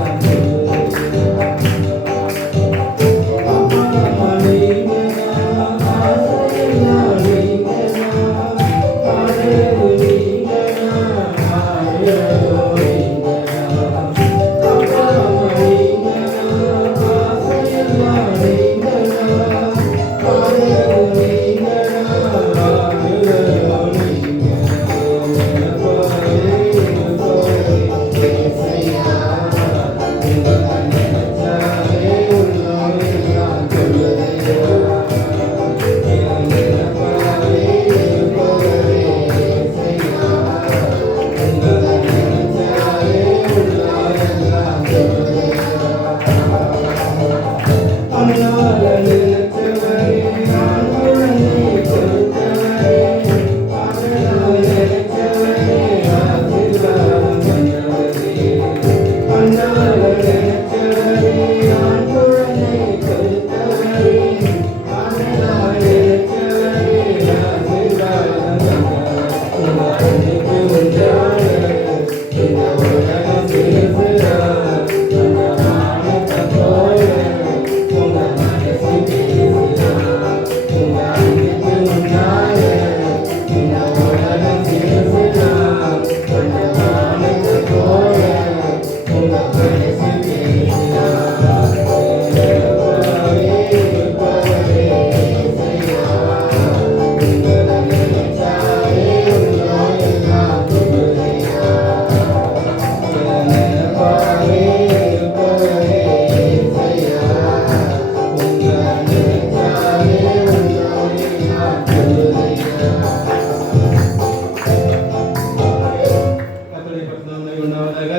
கர்த்தருடைய பரிசுத்த நாமத்திற்கு உண்டாவதாக.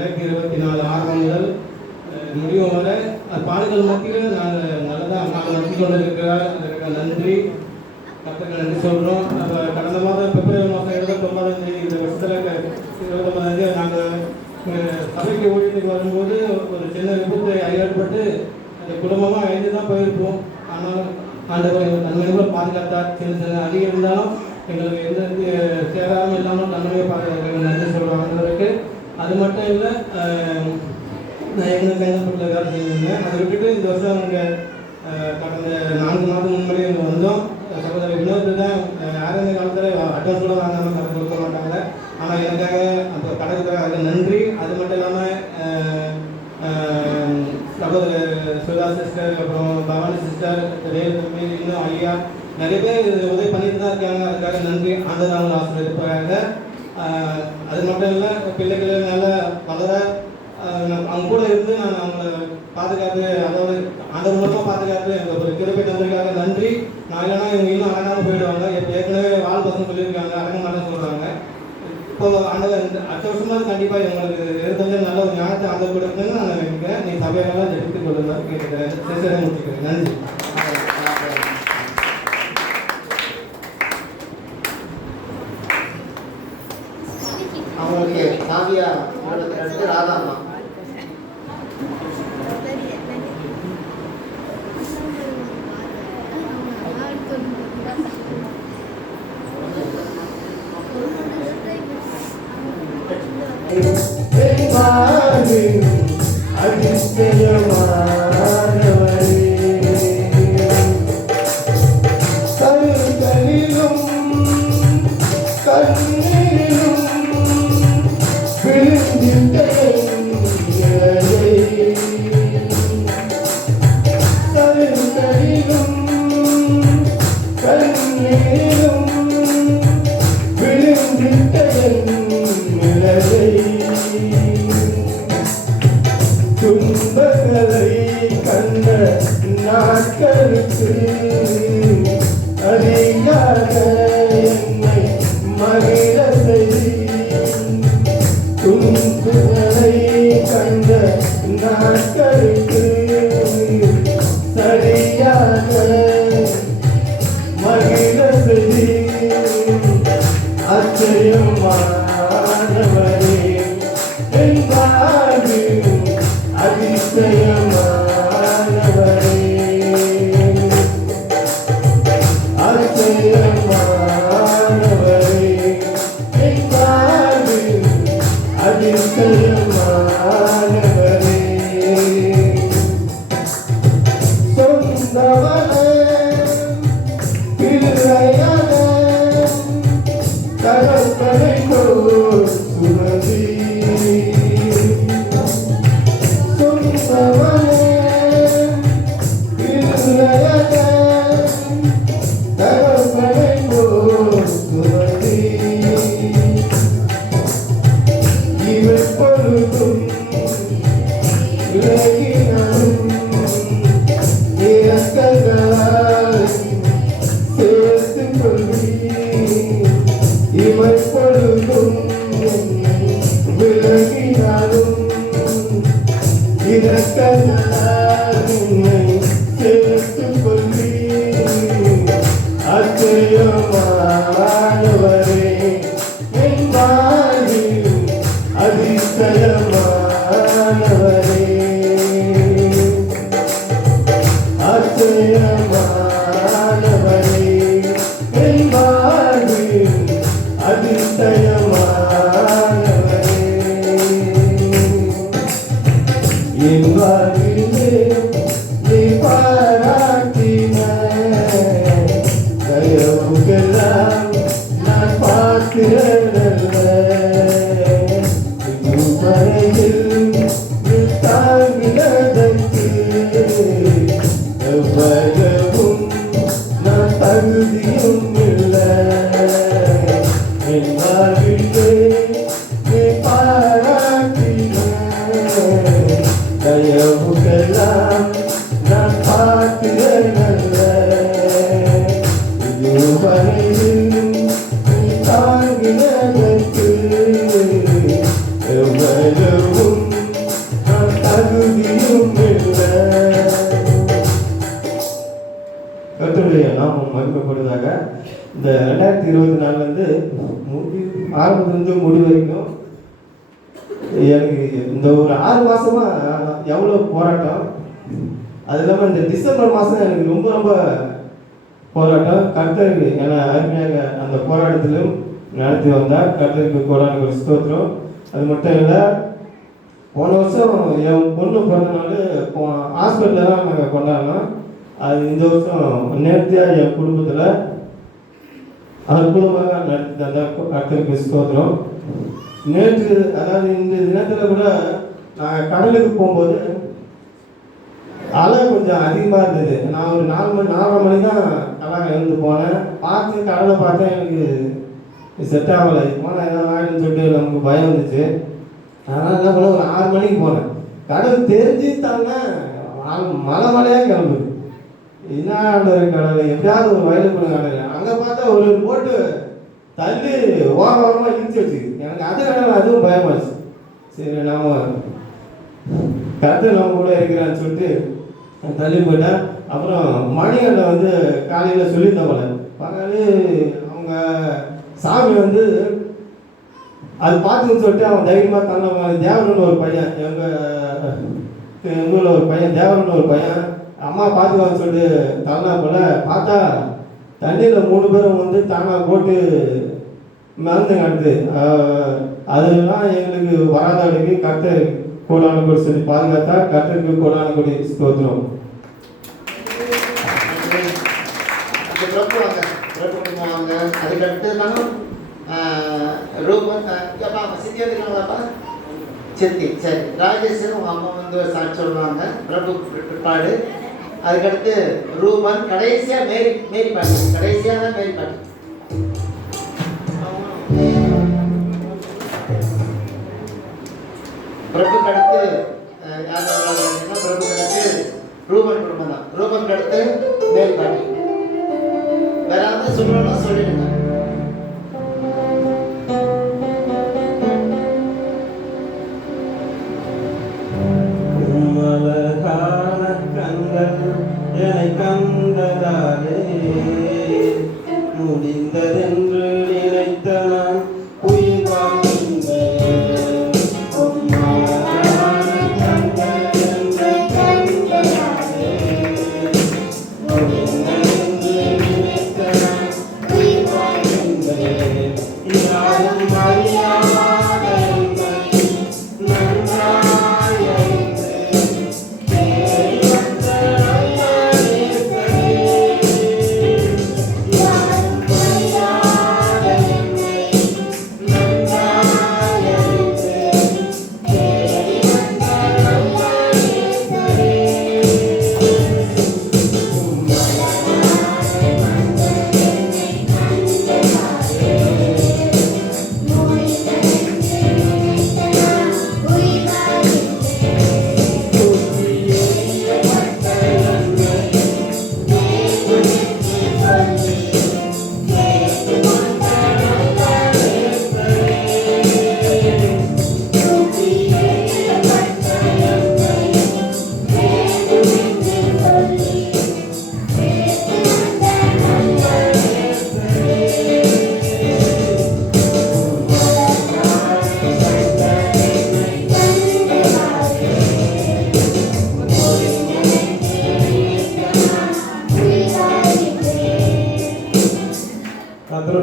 2024 ஆரம்பம் முதல் முடிவு வரை பாடுகள் மத்தியில் நாங்கள் நல்லதாக நாங்கள் நடத்தி கொண்டிருக்கிறார். அதற்கு நன்றி, கர்த்தருக்கு நன்றி சொல்கிறோம். நம்ம கடந்த மாதம் பிப்ரவரி மாதம் 29ஆம் தேதி இந்த வருஷத்தில் 29ஆம் தேதி நாங்கள் சபைக்கு ஊழியத்துக்கு வரும்போது ஒரு சின்ன விபத்து ஏற்பட்டு அந்த குடும்பமாக அழிந்து தான் போயிருப்போம். ஆனால் ஆண்டவர் எங்கள் நன்மைகளை பாதுகாத்தார். சின்ன சின்ன அடி இருந்தாலும் எங்களுக்கு எந்த சேராமல் இல்லாமல் நன்மையை பாதுகாக்க நன்றி சொல்கிறோம் ஆண்டவருக்கு. அது மட்டும் இல்லை, நான் எங்களுக்கு கைப்பற்ற வேலை செஞ்சுருந்தேன். அதை விட்டுட்டு இந்த வருஷம் இங்கே கடந்த 4 மாதம் முன்னாடி இங்கே வந்தோம். சகோதரர் வினோத்து தான் ஆரம்ப காலத்தில் அட்வான்ஸ் கூட வாங்காமல் கடை கொடுக்க மாட்டாங்க. ஆனால் எனக்காக அந்த கடைக்காக அதுக்கு நன்றி. அது மட்டும் இல்லாமல் சகோதரர் சுதா சிஸ்டர், அப்புறம் பவானி சிஸ்டர், ரேல் தம்பி, இன்னும் ஐயா நிறைய பேர் உதவி பண்ணிட்டு தான் இருக்காங்க. அதுக்காக நன்றி. ஆண்டவர் அவங்க ஆசீர்வதிப்பாங்க. அது மட்டும் இல்லை, பிள்ளைகள் நல்லா வளர அவங்க கூட இருந்து நான் அவங்கள பாதுகாத்து, அதாவது ஆண்டவர் மூலமாக பாதுகாத்து எங்கள் ஒரு கிருபை தந்ததுக்காக நன்றி. நான் இல்லைனா இவங்க இன்னும் அடங்காமல் போயிடுவாங்க. ஏற்கனவே வாழ் பசங்க சொல்லியிருக்காங்க, அடங்க மாட்டேன்னு சொல்கிறாங்க. இப்போ ஆண்டவர் அடுத்த வருஷமாக கண்டிப்பாக இவங்களுக்கு இருந்தது நல்ல ஒரு ஞானத்தை ஆண்டவர் கொடுக்குன்னு நான் நினைக்கிறேன். நீ சபையெல்லாம் எடுத்துக் கொள்ளுங்க கேட்டுக்கிறேன். சரி, முடிச்சுக்கிறேன். நன்றி. அவங்களுக்கு காவியா அடுத்து ராதாமா. துன்பங்களை கண்ட நாட்களுக்கு அதிகாக என்னை மகிழ செய் துன்பங்களை கண்ட நாட்களுக்கு சரியாக மகிழ செய்தி ஆச்சரியமானவரே என்பாரு அதிசயமானவரே அதிசயமானவரே என்பாரு அதிசயமானவரே சொந்தவனே பிள்ளையான தகப்பனை சுமதி சொந்தவனே பிள்ளையான தகப்பனை சுமதி இவர் பொழுதும் விலகினாலும் இறக்கங்களால் சேர்த்து கொள்வி இவை பொழுதும் விலகினாலும் இறக்கங்களால் என்னை சேர்த்து கொள்வி ஆச்சரியமானவரே என் வாழ்வில் அதிசயமானவரே அதிசயமானவரே என் வாழ்வில் அதிசயமானவரே என் வாழ்விலே நீ பாராட்டின தயவுக்கெல்லாம் நான் பார்க்கிறதல்ல இதுவரையில் நீ தாங்கினதற்கு எவ்வளவும் நான் தகுதியும் இல்லை என் வாழ்விலே நீ பாராட்டின தயவுக்கெல்லாம் நான் பார்க்கிறதல்ல இதுவரையில் நீ தாங்கினதற்கு எவ்வளவும் நான் தகுதியும் இல்லை. கர்த்தருடைய நாமம் மகிமைப்படுவதாக. இந்த 2024 ஆரம்பத்திலிருந்து முடிவு வரைக்கும் எனக்கு இந்த ஒரு 6 மாசமா எவ்வளோ போராட்டம். அது இல்லாமல் இந்த டிசம்பர் மாதம் எனக்கு ரொம்ப ரொம்ப போராட்டம். கர்த்தருக்கு என்னை அருமையாக அந்த போராட்டத்திலும் நடத்தி வந்தார். கர்த்தருக்கு கோடான ஒரு ஸ்தோத்திரம். அது மட்டும் இல்லை, போன வருஷம் என் பொண்ணு பிறந்தனால ஹாஸ்பிட்டலில் தான் நாங்கள் கொண்டாடினோம். அது இந்த வருஷம் நேர்த்தியாக என் குடும்பத்தில் அற்புதமாக நடத்தி தந்தார். கர்த்தருக்கு ஸ்தோத்திரம். நேற்று அதாவது இந்த தினத்தில் கூட நாங்கள் கடலுக்கு போகும்போது அலை கொஞ்சம் அதிகமாக இருந்தது. நான் ஒரு 4 மணி தான் கடலை எழுந்து போனேன். பார்த்து கடலை பார்த்தேன், எனக்கு செட் ஆகலை. போனால் எதாவது ஆகிடுன்னு சொல்லிட்டு நமக்கு பயம் வந்துச்சு. அதனால் என்ன பண்ண ஒரு 6 மணிக்கு போனேன். கடல் தெரிஞ்சு தானே மலையாக கிளம்புது. என்ன கடலை எப்படியாவது ஒரு வயலு பண்ண கடலை. அங்கே பார்த்தா ஒரு போட்டு தள்ளி ஓரமாக இழுத்து வச்சு எனக்கு அது கடலை அதுவும் பயமாச்சு. சரி நாம் கருத்து நம்ம கூட இருக்கிறான்னு சொல்லிட்டு தள்ளி போயிட்டேன். அப்புறம் மணிகண்ட வந்து காலையில் சொல்லியிருந்தவங்கள பகல் அவங்க சாமி வந்து அது பார்த்துன்னு சொல்லிட்டு அவன் தைரியமாக தள்ள தேவரன் ஒரு பையன் எங்கள் ஊரில் ஒரு பையன் தேவரன் ஒரு பையன் அம்மா பார்த்துக்கான்னு சொல்லிட்டு தள்ளா போல பார்த்தா தண்ணியில் 3 பேரும் வந்து தானாக போட்டு மறந்து நடந்து அதெல்லாம் எங்களுக்கு வராதவர்களுக்கு கர்த்தர் கோடான கொடி சொல்லி பாதுகாத்தா. கர்த்தருக்கு கோடான கொடி ஸ்தோத்திரம். அதுக்கடுத்து நானும் ரூபன் அப்பா சித்தி வந்துருக்காங்களாப்பா? சித்தி சரி. ராஜேஷன் உங்கள் அம்மா வந்து சாட்சி சொல்லுவாங்க பிரபு பிற்பாடு. அதுக்கடுத்து ரூபன், கடைசியாக மேரி பாட்டி. கடைசியாக தான் மேரி பாட்டி. பிரபுக்கு அடுத்து யார் பிரபுக்கு அடுத்து ரூபன் குடும்பம் தான். ரூபனுக்கு அடுத்து மேரி பாட்டி. வேற யாராவது சொல்லணும்னா சொல்லிடுங்க.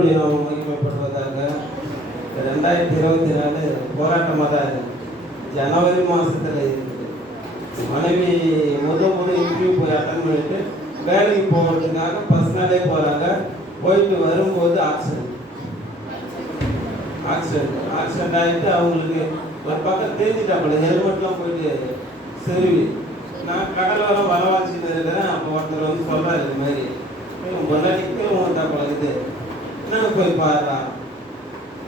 கர்த்தருடைய நாமம் மகிமைப்படுவதாக. 2024 போராட்டமாக தான் இருக்குது. ஜனவரி மாதத்தில் இருக்குது. மனைவி முதல் இன்டர்வியூ போய் அட்டன் பண்ணிட்டு வேலைக்கு போகிறதுக்காக ஃபர்ஸ்ட் நாளே போகிறாங்க. போயிட்டு வரும்போது ஆக்சிடென்ட் ஆகிட்டு அவங்களுக்கு ஒரு பக்கம் தெரிஞ்சுட்டாப்புல ஹெல்மெட்லாம் போயிட்டு செருவி. நான் கடல் வரவாச்சின்னு இருக்கிறேன். அப்போ ஒருத்தர் வந்து சொல்கிறாரு இது மாதிரி பொண்டாட்டிக்கு உண்டாப்புல இது என்னன்னு போய் பாடுறா.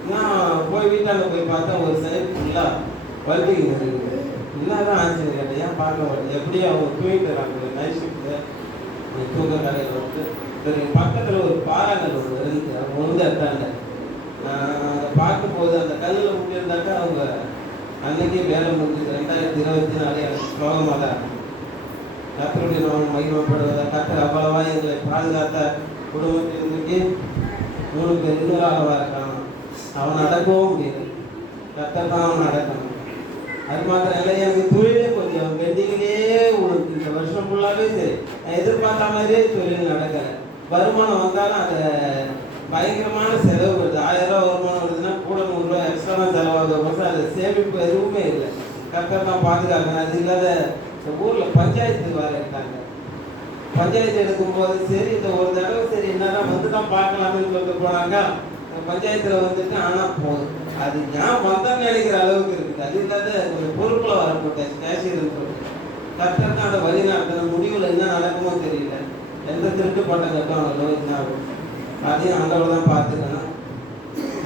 நான் போய் வீட்டாண்ட போய் பார்த்தா ஒரு சைடு ஃபுல்லாக வலிக்குங்க இருக்குது. என்னதான் ஆச்சுன்னு கேட்டேன். ஏன் பார்க்க மாட்டேன் எப்படி அவங்க தூங்கிட்டுறாங்க நைட் ஷிஃப்ட்டில் நீ தூக்க கடையில் வந்து சரி பக்கத்தில் ஒரு பாறாங்கல் ஒன்று இருந்து அவங்க வந்து எடுத்தாங்க. அதை பார்க்கும்போது அந்த கல்லில் முட்டியிருந்தாக்கா அவங்க அன்னைக்கே வேலை முடிஞ்சது. 2024 எனக்கு ஸ்லோகமாக தான் கர்த்தருடைய நாமம் மகிமைப்படுவதை. கர்த்தர் அவ்வளவா எங்களை பாதுகாத்த குடும்பத்தில் இன்னைக்கு 3 பேர் இன்னொரு அளவாக இருக்கான். அவன் அடக்கவும் முடியாது. கர்த்தர் தான் அவன் அடக்கணும். அது மாத்திரம் இல்லை, எனக்கு தொழிலே கொஞ்சம் பெண்டிங்கிலே உனக்கு இந்த வருஷம் ஃபுல்லாகவே சரி நான் எதிர்பார்த்த மாதிரியே தொழில் நடக்கலை. வருமானம் வந்தாலும் அதை பயங்கரமான செலவு வருது. 1000 ரூபா வருமானம் வருதுன்னா கூட 100 ரூபா எக்ஸ்ட்ரா தான் செலவாக அது சேமிப்பு எதுவுமே இல்லை. கர்த்தர் தான் பாதுகாக்கணும். அது இல்லாத இந்த ஊரில் பஞ்சாயத்துக்கு வர எடுத்தாங்க. பஞ்சாயத்து எடுக்கும்போது சரி இந்த ஒரு தடவை சரி என்னதான் வந்து தான் பார்க்கலாம்னு சொல்லிட்டு போனாங்க. பஞ்சாயத்தில் வந்துட்டு ஆனால் போதும் அது ஏன் வந்தோம்னு நினைக்கிற அளவுக்கு இருக்குது. அது இல்லாத கொஞ்சம் பொறுப்பில் வரப்பட்ட கேஷியர்னு சொல்லிட்டு கர்த்தர் தான் அந்த வழி நடத்தின. முடிவில் என்ன நடக்குமோ தெரியல. எந்த திருட்டு பட்டம் கட்டாங்களோ என்ன ஆகும் அதையும் ஆண்டவர் தான் பார்த்துக்கணும்.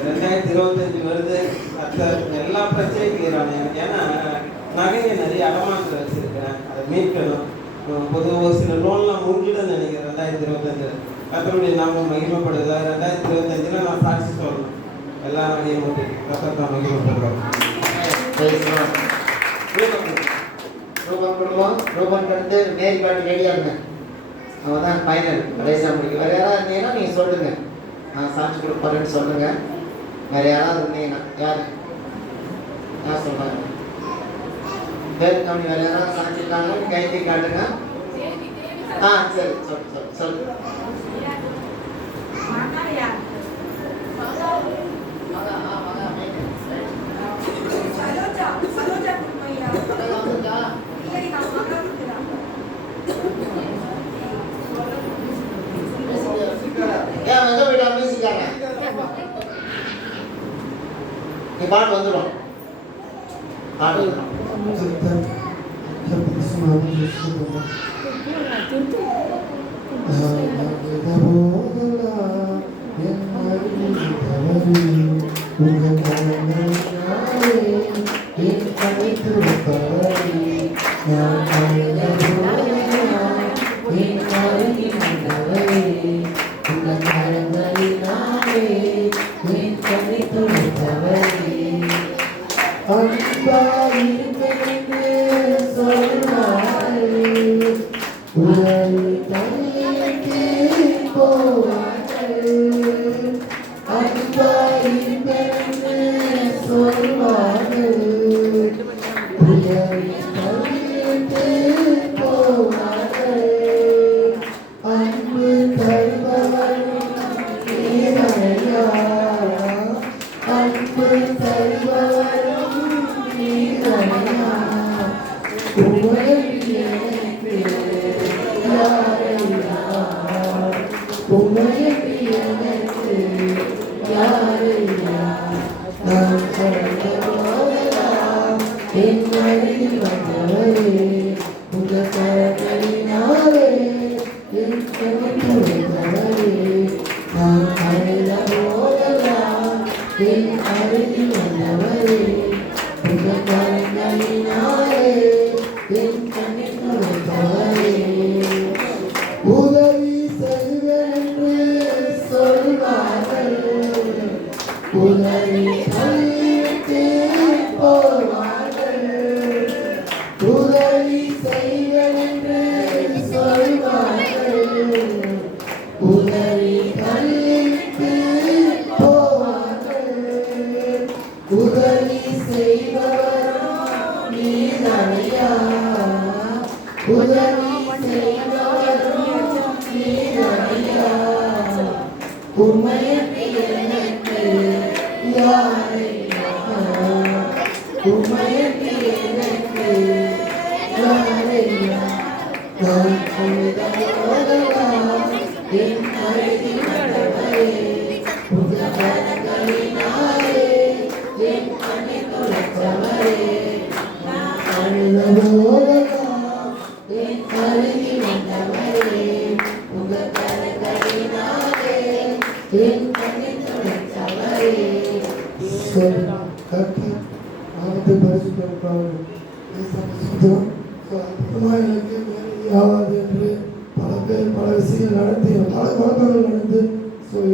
2025 வருது. கர்த்தர் எல்லா பிரச்சனையும் தீரானே. எனக்கு ஏன்னா நகையை நிறைய அடமானத்தில் வச்சிருக்கிறேன். அதை மீட்கணும். பொதுவாக ஒரு சில லோன்லாம் முடிஞ்சிடும்னு நினைக்கிறேன். 2025 கர்த்தருடைய நாமம் மகிமைப்படுதா. 2025 நான் சாட்சி சொல்லணும். எல்லா நகையும் வந்து கர்த்தர் தான் மகிமைப்படுறோம். ரூபன் குடும்பம் ரூபன் அடுத்து நேரி பாட்டு ரெடியாக இருங்க. அவன் தான் ஃபைனல் கடைசியாக முடிக்கும். வேறு யாராவது இருந்தீங்கன்னா நீங்கள் சொல்லுங்கள். நான் சாட்சி கொடுப்பேன்னு சொல்லுங்கள். வேறு யாராவது இருந்தீங்கன்னா யார் சொல்கிறாங்க பேர் கம்மி வேறு யாராவது சாட்சி இருக்காங்க கைத்தி காட்டுங்க. சரி சொல்லு. நீ பாட்டு வந்துடும். உதவி செய்வென்று சொல்வார்கள், உதவி செய்து போவார்கள். உதவி செய்வென்று சொல்வார்கள், உதவி செய்து போவார்கள். உதவி செய்பவரும் நீதானையா, உதவி செய்பவரும் நீதானையா. உம்மையன்றி மயங்கி எனக்கு யாரையா நான் அழுதபோதெல்லாம் என் அருகில் வந்தவரே உங்கள் கரங்களினாலே என் கண்ணை துடைத்தவரே நான் அழுதபோதெல்லாம் என் அருகில் வந்தவரே உங்கள் கரங்களினாலே என் கண்ணை துடைத்தவரே. கர்த்தர் நாமத்தை பரிசுத்தப்படுத்துவார். அற்புதமாக எனக்கு ஆகாது என்று பல பேர் பல விஷயங்கள் நடத்தி பல குழப்பங்கள் நடந்து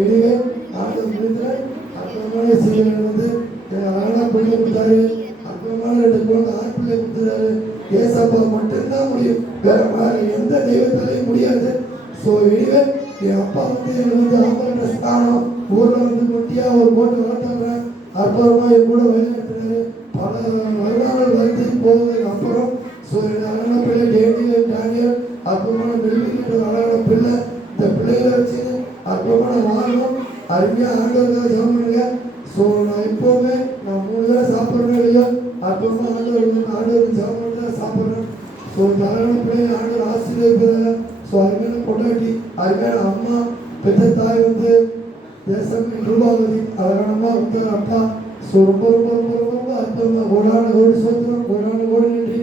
எனவே ஆண்டவர் முடிந்தால் அற்புதமான செய்திகள் வந்து அழகான பிள்ளை கொடுத்தாரு. அற்புதமான 2 குழந்தை ஆண் பிள்ளை கொடுத்துறாரு. ஏசப்பா மட்டும்தான் முடியும், வேற மாதிரி எந்த தெய்வத்தாலையும் முடியாது. எனவே என் அப்பா வந்து எனக்கு வந்து ஆம்பளை ஸ்தானம் ஊரில் வந்து குட்டியாக ஒரு போட்டு வளர்த்தாங்க. அற்புதமாக என் கூட வழிநடத்தினாரு. பல வருடங்கள் வந்து போவதுக்கு அப்புறம் அழகான பிள்ளை டேனியல் அற்புதமான மெல்விக்கின்ற அழகான பிள்ளை. இந்த பிள்ளைகளை வச்சு அற்புதமான வாழணும். அருமையாக ஆண்டவர்கள் ஜெபம் பண்ணுங்க. நான் எப்போவுமே நான் 3 வேளை சாப்பிட்றேன் இல்லையோ அற்புதமாக ஆண்டவருக்கு ஜெபம் பண்ணி தான் சாப்பிட்றேன். இந்த அழகான பிள்ளைங்க ஆண்டவர் ஆசீர்வதிப்பதில்லை. அருமையான பொண்டாட்டி, அருமையான அம்மா, பெற்ற தாய் வந்து தேசம் ரூபாவதி அழகானமா இருக்கிற அப்பா. ரொம்ப ரொம்ப ரொம்ப ரொம்ப அற்புதமாக கோடான கோடி சோத்திரம், கோடான கோடி நன்றி.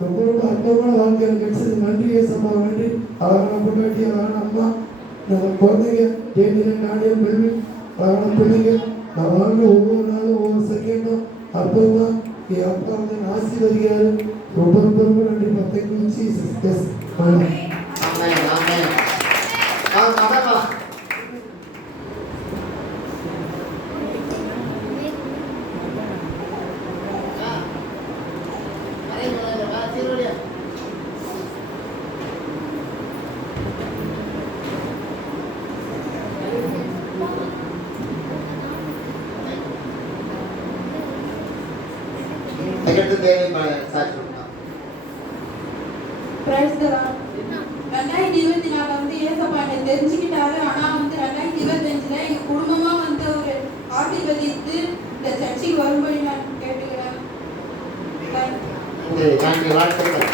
ரொம்ப ரொம்ப அற்புதமான வாழ்க்கை எனக்கு கிடைச்சது. நன்றி ஏசப்பா, நன்றி. அழகான பொண்டாட்டி, அழகான அம்மா, நம்ம குழந்தைங்க டேனியல் நானியல் மெல்வின் அழகான பிள்ளைங்க. நான் வாழ்ந்த ஒவ்வொரு நாளும் ஒவ்வொரு செகண்டும் அற்புதமாக என் அப்பா வந்து ஆசீர்வதிக்கிறாரு. ரொம்ப ரொம்ப ரொம்ப நன்றி. பத்தைக்கு Jesus. Amen amen. Amen. Praise the Lord. 2024 வந்து ஏசப்பா என்னை தெரிஞ்சுக்கிட்டாரு. ஆனா வந்து 2025ல எங்க குடும்பமா வந்து ஒரு ஆசீர்வதித்து இந்த சர்ச்சைக்கு வரும்படி நான் கேட்டுக்கிறேன். வாழ்த்துக்கள்.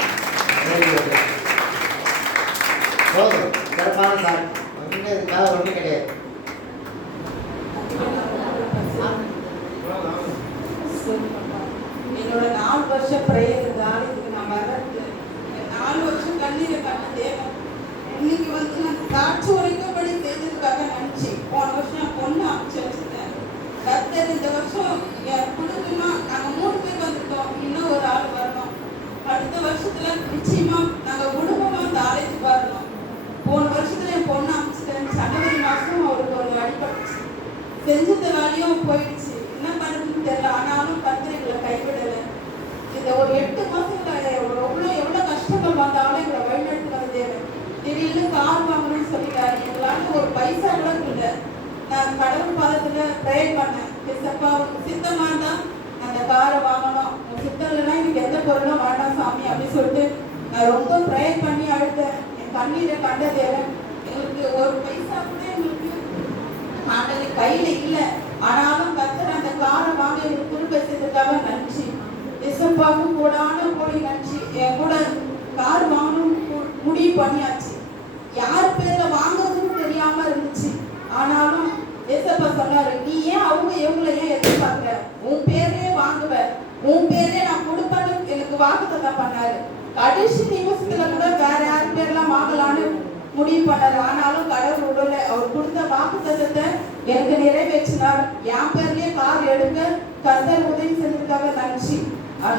சிறப்பான சார். ஒன்றும் கிடையாது. என்னோட 4 வருஷ பிரேயர் இருந்தாலும் இதுக்கு நான் வர்றது 4 வருஷம் கண்ணீரை கண்ண தேவன் இன்னைக்கு வந்து நான் காட்சி உரைக்கப்படி செய்ததுக்காக நினைச்சு போன வருஷம் என் பொண்ணு அமைச்சு வச்சிருந்தேன். கர்த்தர் இந்த வருஷம் என் குடும்பமா நாங்க 3 பேர் வந்துட்டோம். இன்னும் ஒரு ஆள் வரணும். அடுத்த வருஷத்துல நிச்சயமா நாங்க குடும்பமா இந்த ஆலயத்துக்கு வரணும். போன வருஷத்துல என் பொண்ணு அமைச்சிட்டேன். ஜனவரி மாசம் அவருக்கு ஒரு அடிபட்டுச்சு. செஞ்சது வேலையும் போயிடுச்சு. என்ன பண்ணுறதுன்னு தெரியல. ஆனாலும் கர்த்தரை கைவிடலை. இந்த ஒரு 8 மாசத்துல எவ்வளவு கஷ்டங்கள் வந்தாலும் எங்களை வழிநடத்துகிற தேவன். திடீர்னு கார் வாங்கணும்னு சொல்லிட்டாரு. எங்களால ஒரு பைசா கூட இல்லை. நான் கடவுள் பாதத்துல ப்ரேயர் பண்ணேன். ஏசப்பா உனக்கு சித்தமா இருந்தா அந்த காரை வாங்கணும், உன் சித்தம் இல்லைன்னா எனக்கு எந்த பொருளும் வேண்டாம் சாமி அப்படின்னு சொல்லிட்டு நான் ரொம்ப ப்ரேயர் பண்ணி அழுத்தேன். என் கண்ணீரை கண்ட தேவன். எங்களுக்கு ஒரு பைசா கூட எங்களுக்கு ஆண்டவர் கையில இல்லை. ஆனாலும் கர்த்தர் அந்த காரை வாங்க எங்களுக்கு திரும்ப செய்ததுக்காக நன்றி. ஏசப்பாவுக்கு கூடான கோடி நன்றி. என் கூட கார் வாங்கணும் முடிவு பண்ணியாச்சு. யார் பேர்ல வாங்குறதுன்னு தெரியாம இருந்துச்சு. ஆனாலும் ஏசப்பா சொன்னாரு, நீ ஏன் அவங்க இவங்களை ஏன் எதிர்பார்க்கிற, உன் பேர்லயே வாங்குவ, உன் பேர்லயே நான் கொடுப்பேன்னு எனக்கு வாக்குத்தத்தம் பண்ணாரு. கடைசி நிமிஷத்துல கூட வேற யார் பேர்லாம் வாங்கலான்னு முடிவு பண்ணாரு. ஆனாலும் கடவுள் உடல அவர் கொடுத்த வாக்குத்தத்தத்தை எனக்கு நிறைவேற்றினார். என் பேர்லயே கார் எடுக்க கர்த்தர் உதவி செஞ்சதுக்காக நன்றி.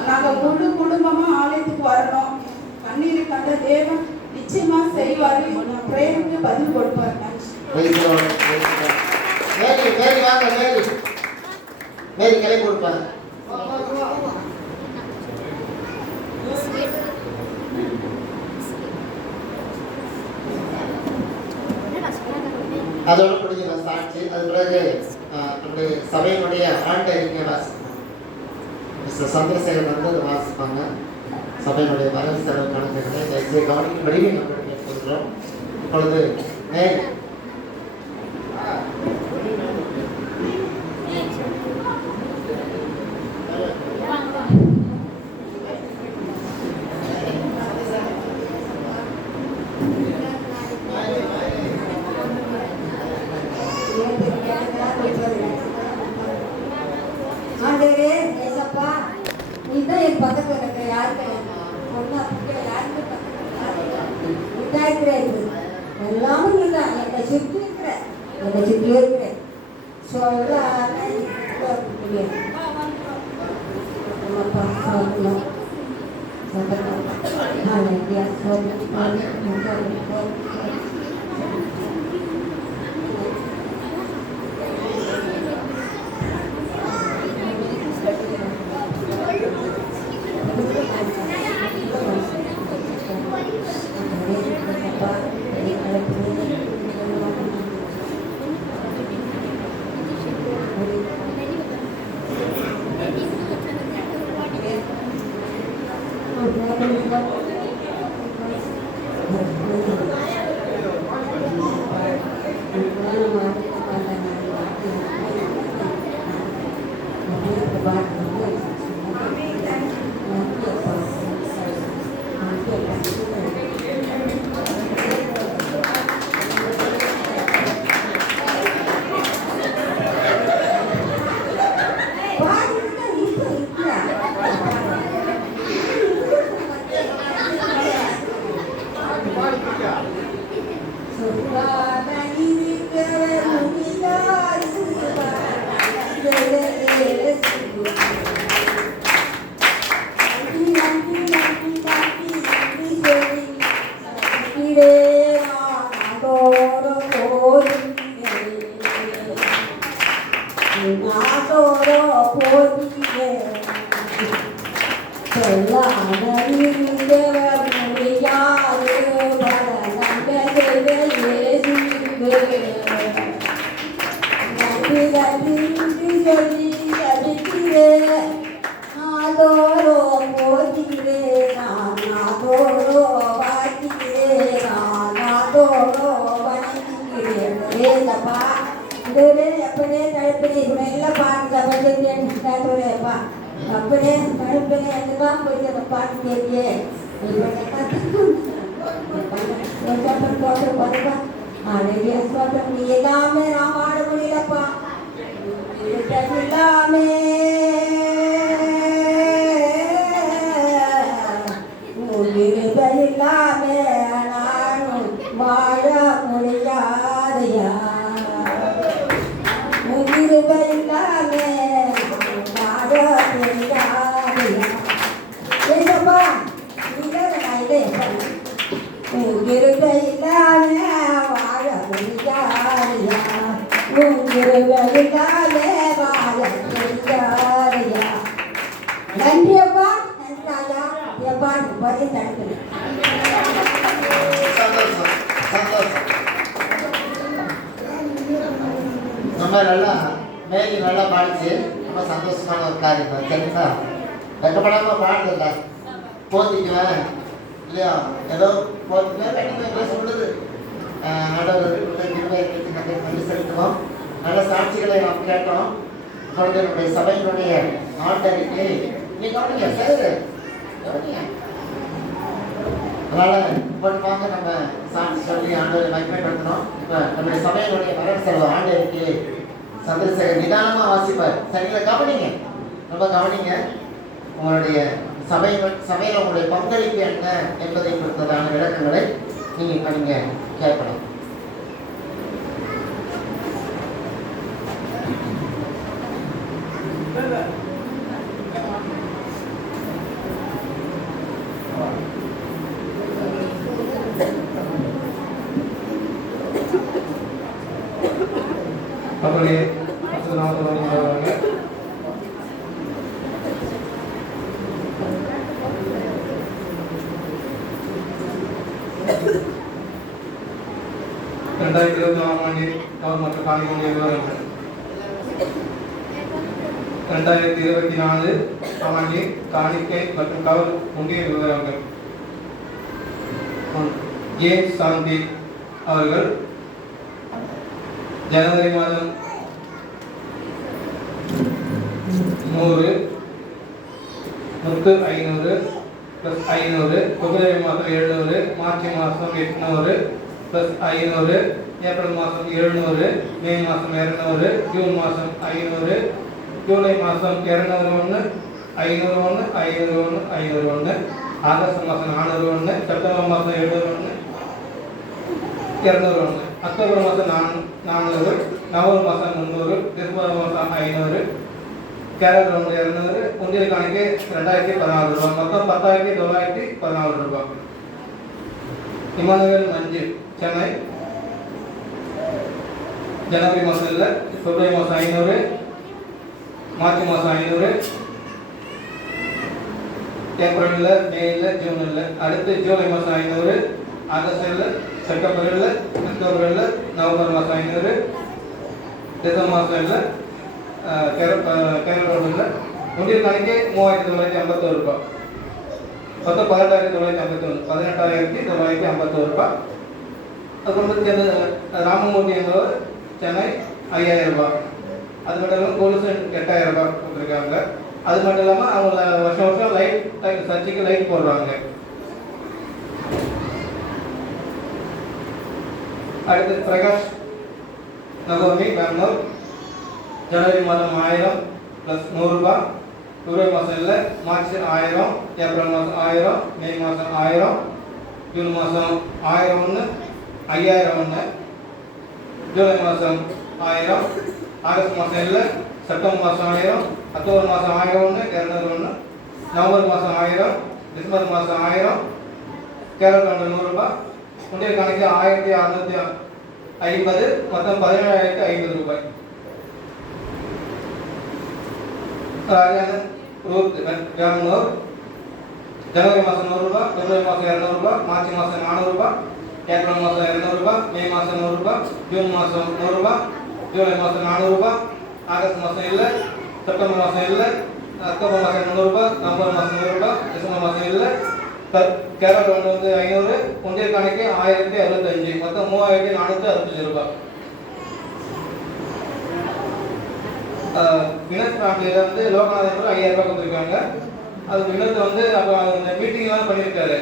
நாங்க முழு குடும்பமா ஆலயத்துக்கு வரணும். கண்ணீரை கண்ட தேவன் நிச்சயமா செய்வாரு. பிரேமுக்கு பதில் கொடுப்பார். நன்றி. கிளை கொடுப்பாங்க. அதோட முடிஞ்ச சாட்சி. அது பிறகு நம்முடைய சபையினுடைய ஆண்டு அறிக்கை வாசிப்பாங்க. மிஸ்டர் சந்திரசேகர் வந்து அதை வாசிப்பாங்க. சபையினுடைய வரவு செலவு கணக்குகளை தயவுசெய்து கவனிக்கும்படி நம்ம கேட்டுக்கொள்கிறோம். இப்பொழுது பக்கத்தில் இருக்கிற யாருக்கு பொண்ணா பிடிக்கிற யாருக்கு விட்டாயிருக்கிறது எல்லாமே நீதான் என்னை சுற்றி இருக்கிற என்னை சுற்றி இருக்கிற சொல்ல எல்லாமே நான் பாட முடியலப்பா எல்லாமே இல்லாமே நானும் வாழ முடியாதையா இல்லாமே வாழ முடியாதையா ஏசப்பா உங்கிருக்க இல்லாமே வாழ முடியாதையா உங்கிருக்க இல்லாமே வாழ முடியாதையா நன்றி அப்பா நன்றி ராஜா எப்பா பதில் நடக்குது ரொம்ப நல்லா மேகி நல்லா பாடிச்சு ரொம்ப சந்தோஷமான ஒரு காரியம் தான் சரிங்களா வெக்கப்படாமல் பாடுறதில்ல போத்திக்குவேன் இல்லையா ஏதோ போத்திக்குவேன் வெட்டிக்குவேன் சொல்லுது ஆண்டவர் நன்றி செலுத்துவோம் நல்ல சாட்சிகளை நாம் கேட்டோம் இப்பொழுது என்னுடைய சபையினுடைய ஆண்டறிக்கை நீ கவனிங்க சரி கவனிங்க அதனால இப்போது நம்ம சாட்சி சொல்லி ஆண்டவரை மகிமைப்படுத்தணும் இப்போ நம்முடைய சபையினுடைய வரவு செலவு ஆண்டறிக்கை சந்திரசேகர் நிதானமாக வாசிப்பார் சரிங்களா கவனிங்க ரொம்ப கவனிங்க உங்களுடைய சபையில் உங்களுடைய பங்களிப்பு என்ன என்பதை குறித்ததான விளக்கங்களை நீங்கள் இப்போ நீங்கள் கேட்கலாம் அவருடைய அவர்கள் ரெண்டாயிரத்தி 24ஆம் ஆண்டில் கவர்மெண்ட் காணிக்கூடிய விவரங்கள் 2024 ஆண்டில் காணிக்கை மற்றும் கவர் முக்கிய விவரங்கள் ஜேம்ஸ் சாந்தி அவர்கள் ஜனவரி மாதம் 100 500 + 500 பிப்ரவரி மாதம் 700 மார்ச் மாதம் 800 + 500 ஏப்ரல் மாதம் 700 மே மாதம் 200 ஜூன் மாதம் 500 ஜூலை மாதம் 201 501, 501, 501, ஆகஸ்ட் மாதம் 401, செப்டம்பர் மாதம் 701, 201, அக்டோபர் மாதம் 400, நவம்பர் மாதம் 300, டிசம்பர் மாதம் 500, கேரட் ரவுண்டு 200, உண்டியல் காணிக்கு 2014 ரூபா, மொத்தம் 10,914 ரூபா. இமானுவேல் மஞ்சு சென்னை, ஜனவரி மாதம் இல்லை, பிப்ரவரி மாதம் 500, மார்ச் மாதம் 500, ஏப்ரல் இல்லை, மே இல்லை, ஜூன் இல்லை. அடுத்து ஜூலை மாதம் 500, ஆகஸ்ட் இல்லை, செப்டம்பர் இல்லை, அக்டோபர் இல்லை, நவம்பர் மாதம் 500, டிசம்பர் மாதம் இல்லை, கேரட் ரவுண்டு இல்லை. உண்டியல் காணிக்கு 3,951 ரூபா, மொத்தம் 18,951, 18,951 ரூபா. அதுக்கப்புறம் ராமமூர்த்தி என்பவர் சென்னை 5,000 ரூபா. அது மட்டும் இல்லாமல் கொலுசு 8,000 ரூபா கொடுத்துருக்காங்க. அது மட்டும் இல்லாமல் அவங்க வருஷம் வருஷம் லைட் சர்ச்சுக்கு லைட் போடுறாங்க. அடுத்து பிரகாஷ் நகோமி பெங்களூர், ஜனவரி மாதம் 1000 ப்ளஸ் 100 ரூபா, பிப்ரவரி மாதம் இல்லை, மார்ச் 1000, ஏப்ரல் மாதம் 1000, மே மாதம் 1000, ஜூன் மாதம் 1001, 5001, ஜூலை மாதம் 1000, ஆகஸ்ட் மாதம் இல்லை, செப்டம்பர் மாதம் 1000, அக்டோபர் மாதம் 1001, 201, நவம்பர் மாதம் 1000, டிசம்பர் மாதம் 1000, கேரட் ரவுண்டு 100 ரூபா. உண்டியல் கணக்கு 1650, மொத்தம் 17,050 ரூபாய். ராஜானந்த் ரூத் பெங்களூர், ஜனவரி மாதம் 100 ரூபா, பிப்ரவரி மாதம் 200 ரூபா, மார்ச் மாதம் 400 ரூபா, ஏப்ரல் மாதம் 200 ரூபா, மே மாதம் 100 ரூபா, ஜூன் மாதம் 100 ரூபா, ஜூலை மாதம் 400 ரூபா, ஆகஸ்ட் மாதம் இல்லை, செப்டம்பர் மாதம் இல்லை, அக்டோபர் மாதம் 200 ரூபா, நவம்பர் மாதம் 100 ரூபா, டிசம்பர் மாதம் இல்லை. கேரட் ரவுண்டு வந்து 500, உண்டியல் கணக்கு 1065, மொத்தம் 3,465 ரூபா. வினோத் ஃபேமிலியில் வந்து லோகநாதன் 5,000 ரூபாய் கொடுத்துருக்காங்க. அது வினோத் வந்து அப்போ இந்த மீட்டிங்லாம் பண்ணியிருக்காரு,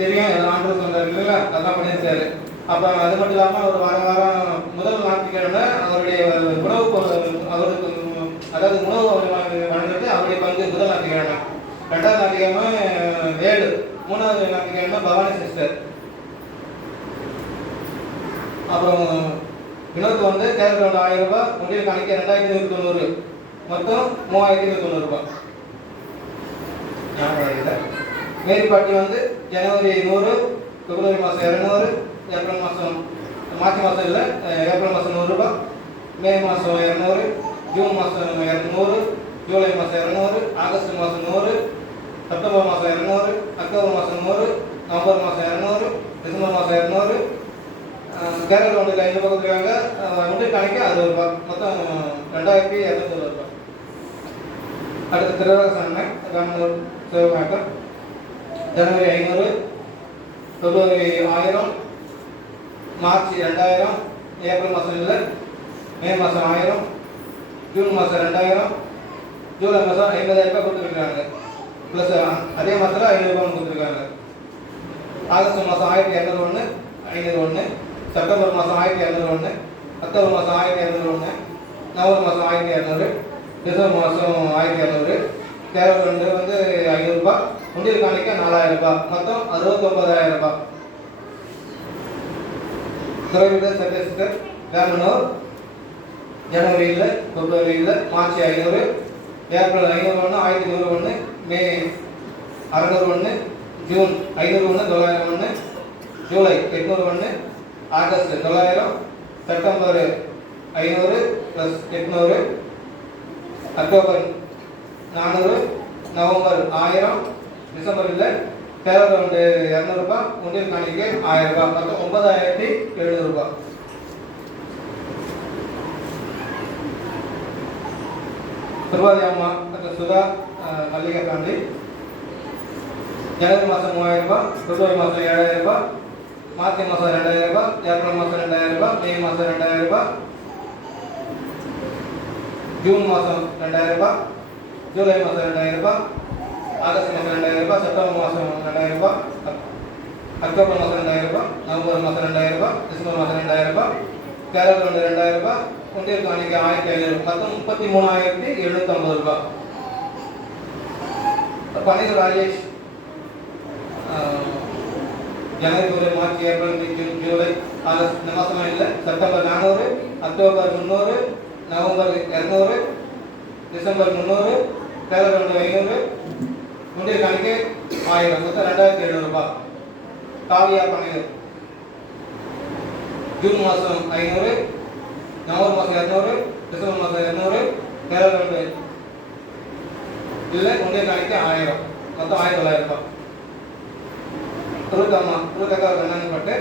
தெரியும் எல்லாம் ஆண்டு சொன்னார் இல்லைங்களா, அதெல்லாம் பண்ணியிருக்காரு. அப்போ அது மட்டும் இல்லாமல் ஒரு வாரம் முதல் ஞாயிற்றுக்கிழமை அவருடைய உணவு அவருக்கு அதாவது உணவு வழங்குறது அவருடைய பங்கு முதல் ஞாயிற்றுக்கிழமை. 2வது ஞாயிற்றுக்கிழமை 7, 3வது ஞாயிற்றுக்கிழமை பவானி சிஸ்டர். அப்புறம் வினோத் வந்து கேரட் ரவுண்டு 1000 ரூபாய், உண்டியல் கணக்கு 2,190, மொத்தம் 3,190 ரூபாய். மேரிப்பாட்டி வந்து ஜனவரி 100, பிப்ரவரி மாதம் 200, ஏப்ரல் மாதம் மார்ச் மாதம் இல்லை, ஏப்ரல் மாதம் 100 ரூபாய், மே மாதம் 200, ஜூன் மாதம் 200, ஜூலை மாதம் 200, ஆகஸ்ட் மாதம் 100, செப்டம்பர் மாதம் 200, அக்டோபர் மாதம் 100, நவம்பர் மாதம் 200, டிசம்பர் மாதம் 200. கேரட் ரவுண்டுக்கு 5 ரூபாய் கொடுத்துருக்காங்க. உண்டியல் கணக்கு 60 ரூபாய், மொத்தம் 2,220 ரூபாய். அடுத்து திருவாரூர் அண்ணன் பெங்களூர் சிவமேக்கர், ஜனவரி 500, பிப்ரவரி 1000, மார்ச் 2000, ஏப்ரல் மாதம் இல்லை, மே மாதம் 1000, ஜூன் மாதம் 2000, ஜூலை மாதம் 50,000 ரூபாய் கொடுத்துருக்காங்க. ப்ளஸ் அதே மாதத்தில் 500 ரூபாய் கொடுத்துருக்காங்க. ஆகஸ்ட் மாதம் 1,201, 501, செப்டம்பர் மாதம் 1,201, அக்டோபர் மாதம் 1,201, நவம்பர் மாதம் 1,200, டிசம்பர் மாதம் 1,200. கேரட் ரவுண்டு வந்து 500 ரூபாய், உண்டியல் காணிக்க 4,000 ரூபாய், மொத்தம் 69,000 ரூபாய். துறைவிடர் சட்டேஸ்வர் பெங்களூர், ஜனவரியில், பிப்ரவரியில், மார்ச் 500, ஏப்ரல் 501, 1,101, மே 601, June 501, 901, July 801, August 900, September 500 plus 800, October 400, November 1000, December இல்லை, கேரட் ரவுண்டு 200 ரூபாய், உண்டியல் காணிக்கு 1000 ரூபாய், மொத்தம் 9,700 ரூபாய். திருவாதி அம்மா மற்றும் சுதா மல்லிகா ஃபேமிலி, ஜனவரி மாதம் 3,000 ரூபாய், பிப்ரவரி மாதம் 7,000 ரூபாய், மார்ச் மாதம் 2,000 ரூபாய், ஏப்ரல் மாதம் 2,000 ரூபாய், மே மாதம் 2,000 ரூபாய், ஜூன் மாதம் 2,000 ரூபாய், ஜூலை மாதம் 2,000 ரூபாய், ஆகஸ்ட் மாதம் 2,000 ரூபாய், செப்டம்பர் மாதம் 2,000 ரூபாய், அக்டோபர் மாதம் 2,000 ரூபாய், நவம்பர் மாதம் 2,000 ரூபாய், டிசம்பர் மாதம் 2,000 ரூபாய், கேரட் ரவுண்டு 2,000 ரூபாய், உண்டியல் காணிக்கு 1,500, மொத்தம் 33,750 ரூபாய். பனையூர் ராஜேஷ் ஜனவரி, ஒரு மார்ச், ஏப்ரல், மே, ஜூன், ஜூலை, ஆகஸ்ட் இந்த மாதமாக இல்லை. September 400, October 300, November 200, December 300, Kerala 500, முந்தைய கணக்கு 1000, மொத்தம் 2700 ரூபாய். காவியா பனையூர் ஜூன் மாதம் 500, நவம்பர் மாதம் 200, டிசம்பர் மாதம் 200, கேரளா இல்லை முந்தைய கணக்கு 1000, மொத்தம் 1900 ரூபாய். துருக்கக்கா கண்ணன்பட்டு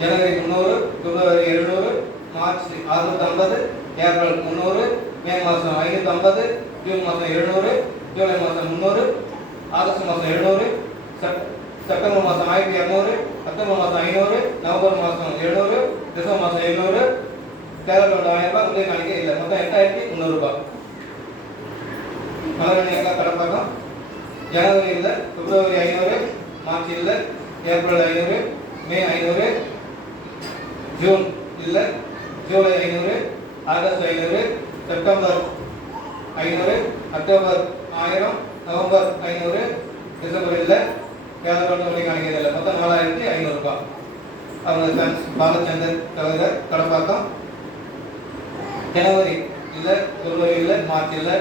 ஜனவரி 300, பிப்ரவரி 700, மார்ச் 650, ஏப்ரல் 300, மே மாதம் 550, ஜூன் மாதம் 700, ஜூலை மாதம் 300, ஆகஸ்ட் மாதம் 700, செப்டம்பர் மாதம் 1200, அக்டோபர் மாதம் 500, நவம்பர் மாதம் 700, டிசம்பர் மாதம் 700, கேரளா 1000 ரூபாய். உதய கணக்கே இல்லை, மொத்தம் 8300 ரூபாய். மலரணி அக்கா கடப்பாக்கம் ஜனவரி இல்லை, பிப்ரவரி 500, மார்ச் இல்லை, ஏப்ரல் 500, மே 500, ஜூன் இல்லை, July 500, August 500, September 500, October 1000, November 500, December இல்லை, கேரளா கணக்கு இல்லை, மொத்தம் 4500 ரூபாய். அவங்க பாலச்சந்தர் தவிர கடப்பாக்கம் ஜனவரி இல்லை, பிப்ரவரி இல்லை, மார்ச் இல்லை,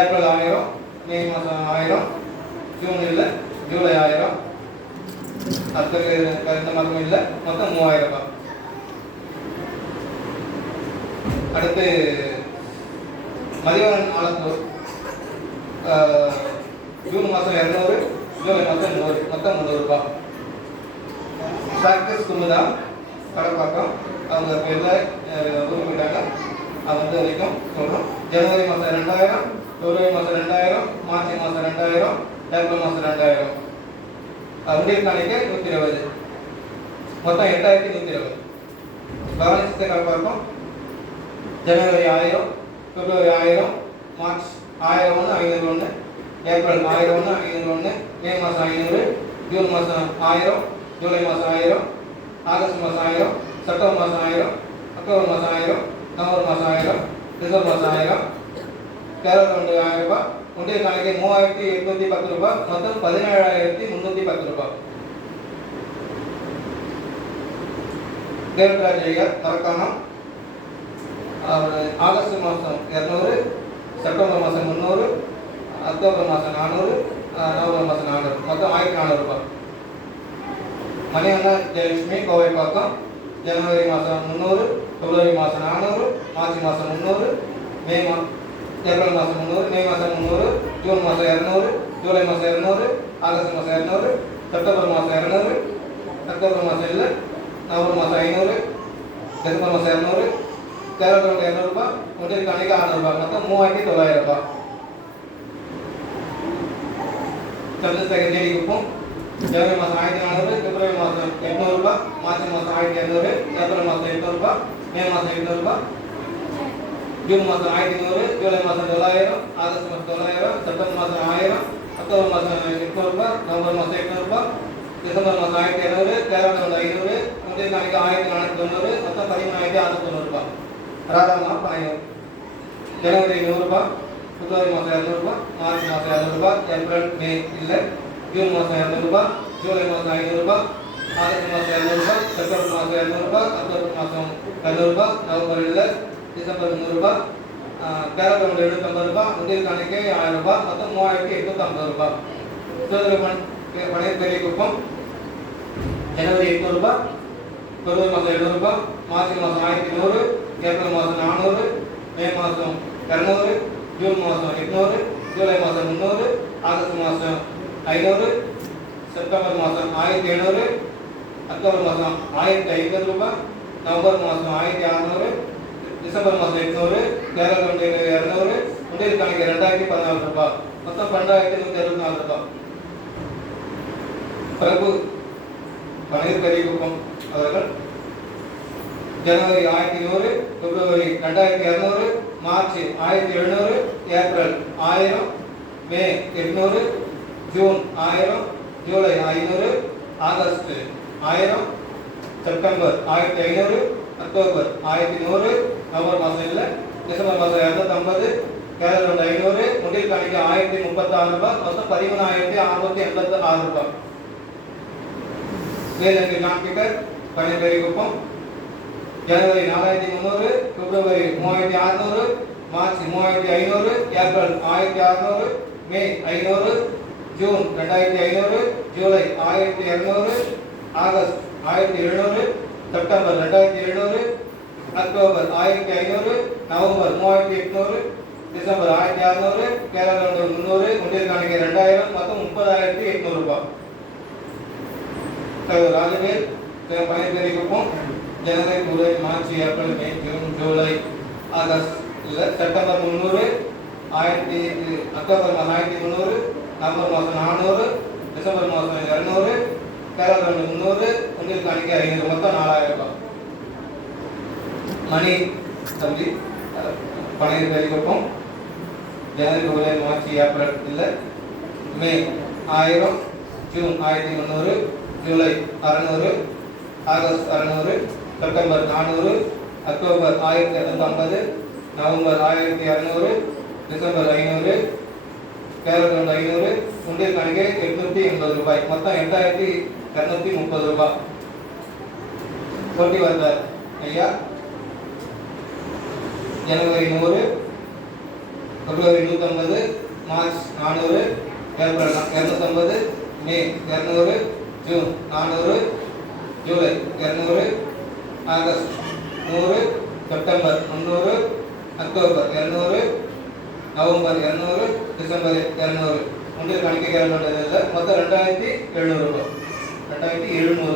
ஏப்ரல் 1000, மே மாதம் 1000, ஜூன் இல்லை, ஜூலை 1000, அடுத்த இந்த மாதமும் இல்லை, மொத்தம் 3000 ரூபாய். அடுத்து மதிவாளன் ஆலத்தூர் ஜூன் மாதம் 200, ஜூலை மாதம் 100, மொத்தம் 300 ரூபாய். சாக்டஸ் குமுதா கடப்பாக்கம் அவங்க பேரில் உருப்பிட்டாங்க. அவங்க வரைக்கும் சொல்கிறோம். ஜனவரி மாதம் 2000, பிப்ரவரி மாதம் 2000, மார்ச் மாதம் 2000, ஏப்ரல் மாதம் 2000. உண்டியல் காணிக்கை 120, மொத்தம் 8120. பவானி சித்த கடப்பாக்கம் ஜனவரி 1000, பிப்ரவரி 1000, மார்ச் 1001, 501, ஏப்ரல் 1001, 501, மே மாதம் 500, ஜூன் மாதம் 1000, ஜூலை மாதம் 1000, ஆகஸ்ட் மாதம் 1000, செப்டம்பர் மாதம் 1000, அக்டோபர் மாதம் 1000, நவம்பர் மாதம் 1000, டிசம்பர் மாதம் 1000, கேரளா 1000 ரூபாய். முந்தைய காணிக்கை 3810 ரூபாய், மொத்தம் 17310 ரூபாய். தேவராஜ் ஐயர் மரக்காணம் ஆகஸ்ட் மாதம் 200, செப்டம்பர் மாதம் 300, அக்டோபர் மாதம் 400, நவம்பர் மாதம் 400, மொத்தம் 1400 ரூபாய். மணியண்ணா ஜெயலட்சுமி கோவைப்பாக்கம் ஜனவரி மாதம் 300, பிப்ரவரி மாதம் 400, மார்ச் மாதம் 300, ஏப்ரல் மாதம் 300, மே மாதம் 300, ஜூன் மாதம் 200, ஜூலை மாதம் 200, ஆகஸ்ட் மாதம் 200, செப்டம்பர் மாதம் 200, அக்டோபர் மாதம் இல்லை, நவம்பர் மாதம் 500, டிசம்பர் மாதம் 200, கேரளா 200 ரூபாய். முந்தைய காணிக்கை 600 ரூபாய், மொத்தம் 3900 ரூபாய். சந்திரசேகர் ஜேடி குப்பம் ஜனவரி மாதம் 1400, பிப்ரவரி மாதம் 800 ரூபாய், மார்ச் மாதம் 1200, ஏப்ரல் மாதம் 800 ரூபாய், மே மாதம் 800 ரூபாய், ஜூன் மாதம் 1500, ஜூலை மாதம் 900, ஆகஸ்ட் மாதம் 900, செப்டம்பர் மாதம் 1000, அக்டோபர் மாதம் 800 ரூபாய், நவம்பர் மாதம் 800 ரூபாய், டிசம்பர் மாதம் 1200, கேரளா 500, முந்தைய காணிக்கை 1490, மொத்தம் 13690 ரூபாய். ராதாமா பனையூர் ஜனவரி 100 ரூபாய், பிப்ரவரி மாதம் 200 ரூபாய், மார்ச் மாதம் 200 ரூபாய், ஏப்ரல் மே இல்லை, ஜூன் மாதம் 200 ரூபாய், ஜூலை மாதம் 500 ரூபாய், ஆகஸ்ட் மாதம் 200 ரூபாய், செப்டம்பர் மாதம் 200 ரூபாய், அக்டோபர் மாதம் 200 ரூபாய், நவம்பர் இல்லை, டிசம்பர் 100 ரூபாய், கேரளா 750 ரூபாய், முந்தைய காணிக்கை 1000 ரூபாய், மொத்தம் 3850 ரூபாய். சுதந்திர பனையூர் பெரிய குப்பம் ஜனவரி 800 ரூபாய், பிப்ரவரி மாதம் 700 ரூபாய், மார்ச் மாதம் 1100, ஏப்ரல் மாதம் 400, மே மாதம் 200, ஜூன் மாதம் 800, ஜூலை மாதம் 300, ஆகஸ்ட் மாதம் 500, செப்டம்பர் மாதம் 1700, அக்டோபர் மாதம் 1050 ரூபாய், நவம்பர் மாதம் 1600, டிசம்பர் மாதம் 800, கேரளா 200, முந்தைய காணிக்கை 2014 ரூபாய், மொத்தம் 12164 ரூபாய். பிரபு பனையூர் பெரிய குப்பம் அவர்கள் ஜனவரி 1100, பிப்ரவரி 2200, மார்ச் 1700, ஏப்ரல் 1000, மே 800, June 1000, July 500, August 1000, September 1500, October 1100, November மாதம் இல்லை, டிசம்பர் மாதம் 250, கேரள 500, முண்டில் காணிக்கை 1036 ரூபாய், மொத்தம் 13,686 ரூபாய். வேலங்கை நாட்பிக்கர் பனைப்பேரிக்குப்பம் ஜனவரி 4,300, பிப்ரவரி 3,600, மார்ச் 3,500, ஏப்ரல் 1,600, மே 500, ஜூன் 2,500, ஜூலை 1,200, ஆகஸ்ட் 1,700, செப்டம்பர் 2,700, அக்டோபர் 1,500, நவம்பர் 3,800, டிசம்பர் 1,600, கேரள 300, முண்டில் காணிக்கை 2,000, மொத்தம் 30,800 ரூபாய். ராஜவேல் பனைப்பேரிக்குப்பம் ஜனவரி, பிப்ரவரி, மார்ச், ஏப்ரல், மே, ஜூன், ஜூலை, ஆகஸ்ட் செப்டம்பர் 300, அக்டோபர் மாதம் 1,300, நவம்பர் மாதம் 400, டிசம்பர் மாதம் 200, கேரள 300, முண்டில் காணிக்கை 500, மொத்தம் 4,000 ரூபாய். மணி தம்பி பனைப்பேரிக்குப்பம் ஜனவரி, பிப்ரவரி, மார்ச், ஏப்ரல் இல்லை, மே 1000, June 1,300, July 600, August 600, September 400, October 1,250, November 1,200, December 500, Kerala 500, முண்டில் காணிக்கை 880 ரூபாய், மொத்தம் 8,230 ரூபாய். போட்டி வந்தார் ஐயா. ஜனவரி 100, பிப்ரவரி 150, மார்ச் 400, ஏப்ரல் 250, மே 200, June 400, July 200, August 100, September 300, October 200, November 200, December 200. முண்டில் காணிக்கை கேரள மொத்தம் 2,700 ரூபாய். 2,700.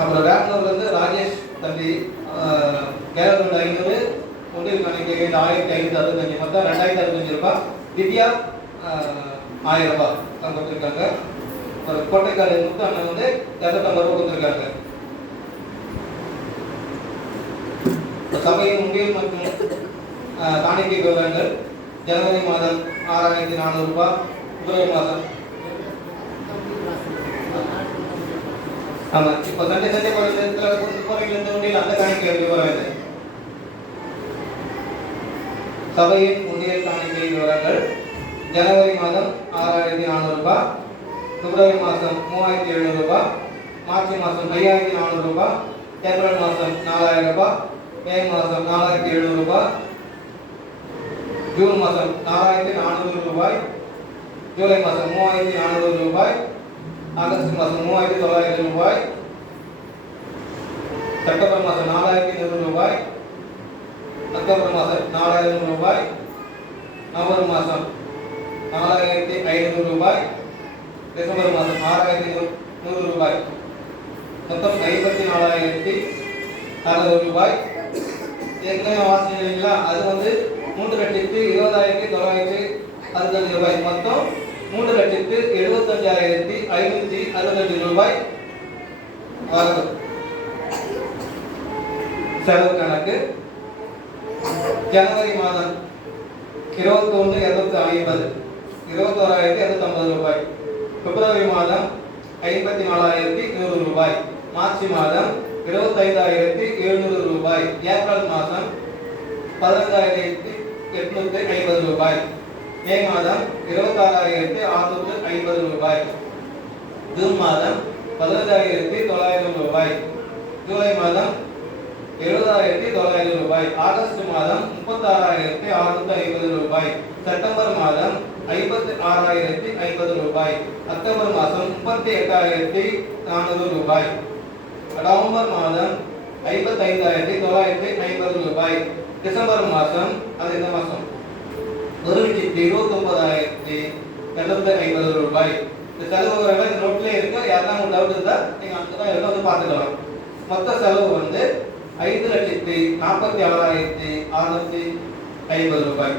அப்புறம் வேப்பனூர்லேருந்து ராஜேஷ் தம்பி கேரள 500, முண்டில் காணிக்கை 1,565, மொத்தம் 2,065 ரூபாய். திவ்யா 1,000 ரூபாய் தான் கொடுத்துருக்காங்க. ஒரு கோட்டைக்கார முத்து அண்ணன் 250 ரூபாய் கொடுத்துருக்காங்க. சபையின் முண்டியல் மற்றும் காணிக்கை விவரங்கள் ஜனவரி மாதம் 6,400 ரூபாய், பிப்ரவரி மாதம் ஆமா இப்போ சண்டே போறீங்க அந்த காணிக்கை விவரம் இது. சபையின் முண்டியல் காணிக்கை விவரங்கள் ஜனவரி மாதம் 6,400 ரூபாய், பிப்ரவரி மாதம் 3,700 ரூபாய், மார்ச் மாதம் 5,400 ரூபாய், ஏப்ரல் மாதம் 4,000 ரூபாய், மே மாதம் 4,700 ரூபாய், ஜூன் மாதம் 4,400 ரூபாய், ஜூலை மாதம் 3,400 ரூபாய், ஆகஸ்ட் மாதம் 3,900 ரூபாய், செப்டம்பர் மாதம் 4,100 ரூபாய், அக்டோபர் மாதம் 4,000 ரூபாய், நவம்பர் மாதம் 4,500 ரூபாய், டிசம்பர் மாதம் 6,100 ரூபாய், மொத்தம் 54,600 ரூபாய். ஏற்கனவே வாசிக்கிறீங்களா? அது 3,20,965 ரூபாய், மொத்தம் 3,75,562 ரூபாய் வரவு. செலவு கணக்கு ஜனவரி மாதம் 21,250, 21,250 ரூபாய், பிப்ரவரி மாதம் 54,100 ரூபாய், மார்ச் மாதம் 25,700 ரூபாய், ஏப்ரல் மாதம் 15,850 ரூபாய், மே மாதம் 26,650 ரூபாய், ஜூன் மாதம் 15,900 ரூபாய், ஜூலை மாதம் 70,900 ரூபாய், ஆகஸ்ட் மாதம் 36,650 ரூபாய், செப்டம்பர் மாதம் 56,050 ரூபாய், அக்டோபர் மாதம் 38,400 ரூபாய், நவம்பர் மாதம் 55,950 ரூபாய், டிசம்பர் மாதம் அது இந்த மாதம் 1,29,250 ரூபாய். இந்த செலவு விவரங்கள் நோட்லேயே இருக்கு. யாருன்னா டவுட் இருந்தால் நீங்கள் அங்கே பார்த்துக்கலாம். மொத்த செலவு 5,46,650 ரூபாய்.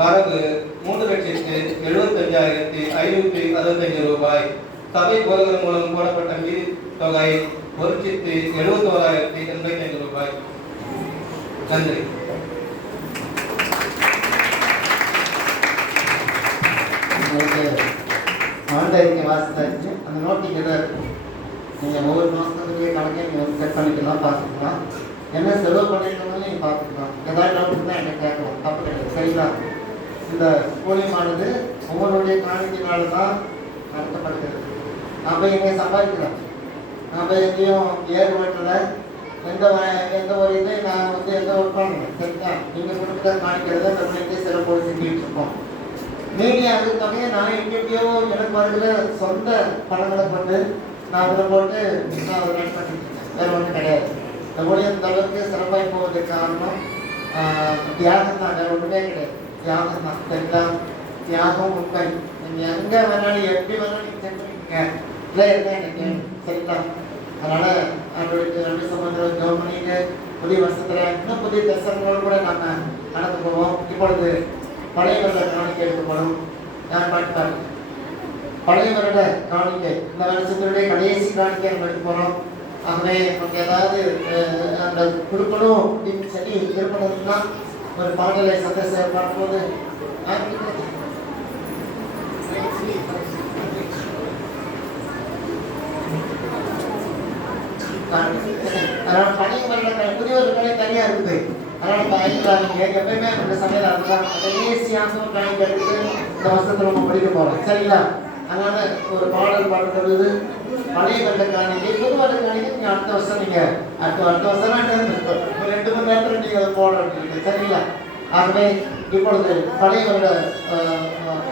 வரவு 3,75,565 ரூபாய். சபை போர்கள் மூலம் போடப்பட்ட மீதி தொகை 1,71,085 ரூபாய். நன்றி. உங்களுக்கு ஆண்டறிக்கை வாசித்தாச்சு. அந்த நோட்டிங் எதாவது இருக்கும். நீங்கள் ஒவ்வொரு மாதத்துக்குரிய கணக்கை நீங்கள் வந்து செக் பண்ணிக்கலாம், பார்த்துக்கலாம். என்ன செலவு பண்ணிருக்கோம்னு நீங்கள் பார்த்துக்கலாம். ஏதாவது டவுட் இருந்தால் என்கிட்ட கேட்கலாம், தப்பு கிடையாது. சரிங்களா? இந்த ஊழியமானது உங்களுடைய காணிக்கையினால தான் நடத்தப்படுகிறது. நாம் போய் எங்கே சம்பாதிக்கலாம், நாம் போய் எங்கேயும் ஏறு வெட்டல, எந்த ஒரு இதையும் நான் வந்து எந்த ஒர்க் பண்ணணும். சரிங்களா? நீங்கள் கொடுத்த காணிக்கிறத நம்மளுக்கே சிறப்போடு செஞ்சுட்டு இருக்கோம். மீடியா அதுக்காக நான் எங்கேயோ எனக்கு வருகிற சொந்த பணங்களை கொண்டு நான் அதில் போட்டு நான் அதை ரன் பண்ணிட்டு இருக்கேன். வேறு ஒன்றும் கிடையாது. இந்த ஊழியம் இந்த அளவுக்கு சிறப்பாக போவதற்கு காரணம் தியாகம் தான், வேறு ஒன்றுமே கிடையாது. தியாகம் தான். சரிங்களா? தியாகம் உண்மை. நீங்கள் எங்கே வேணாலும் எப்படி வேணாலும் நீங்கள் செக் பண்ணிக்கங்க. இல்லை இருந்தால் எனக்கு சரிங்களா? அதனால் அவர்களுக்கு நன்றி சம்பந்தம் ஜெபம் பண்ணிட்டு புதிய வருஷத்தில் இன்னும் புதிய தரிசனங்களோடு கூட நாங்கள் நடந்து போவோம். இப்பொழுது பழைய வருட காணிக்கை எடுக்கப்படும். யார் பார்த்தார்? பழைய வருட காணிக்கை இந்த வருஷத்தினுடைய கடைசி காணிக்கை நம்ம எடுக்க போகிறோம். ஆகவே நமக்கு ஏதாவது அந்த கொடுக்கணும் அப்படின்னு சொல்லி இருக்கணும்னா ஒரு பாடலை சந்தேச பார்க்கும்போது அதனால பழைய வருட புதிய ஒரு கடை தனியாக இருக்குது. அதனால எப்பயுமே அந்த சமையல் அதுதான் கடைசியாக காணிக்கை எடுத்து இந்த வருஷத்துல நம்ம படிக்க போகிறோம். சரிங்களா? அதனால ஒரு பாடல் பாடுறது பழைய வருட காணிக்கை, புது வருட காணிக்கை நீங்கள் அடுத்த வருஷம் நீங்கள் அடுத்த வருஷம் 2 மணி நேரத்தில் நீங்கள் அதை போட வேண்டியிருக்கு. சரிங்களா? ஆகவே இப்பொழுது பழைய வருட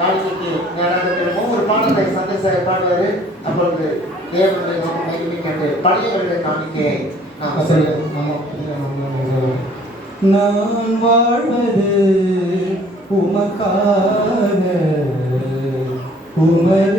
காணிக்கைக்கு நேராக திரும்பவும் ஒரு பாடலை சந்தேச பாடுவார். அப்பொழுது தேவனுடைய மைக்கு கேட்டு பழைய வருட காணிக்கையை நான் வாழ்வது உமக்காக உமது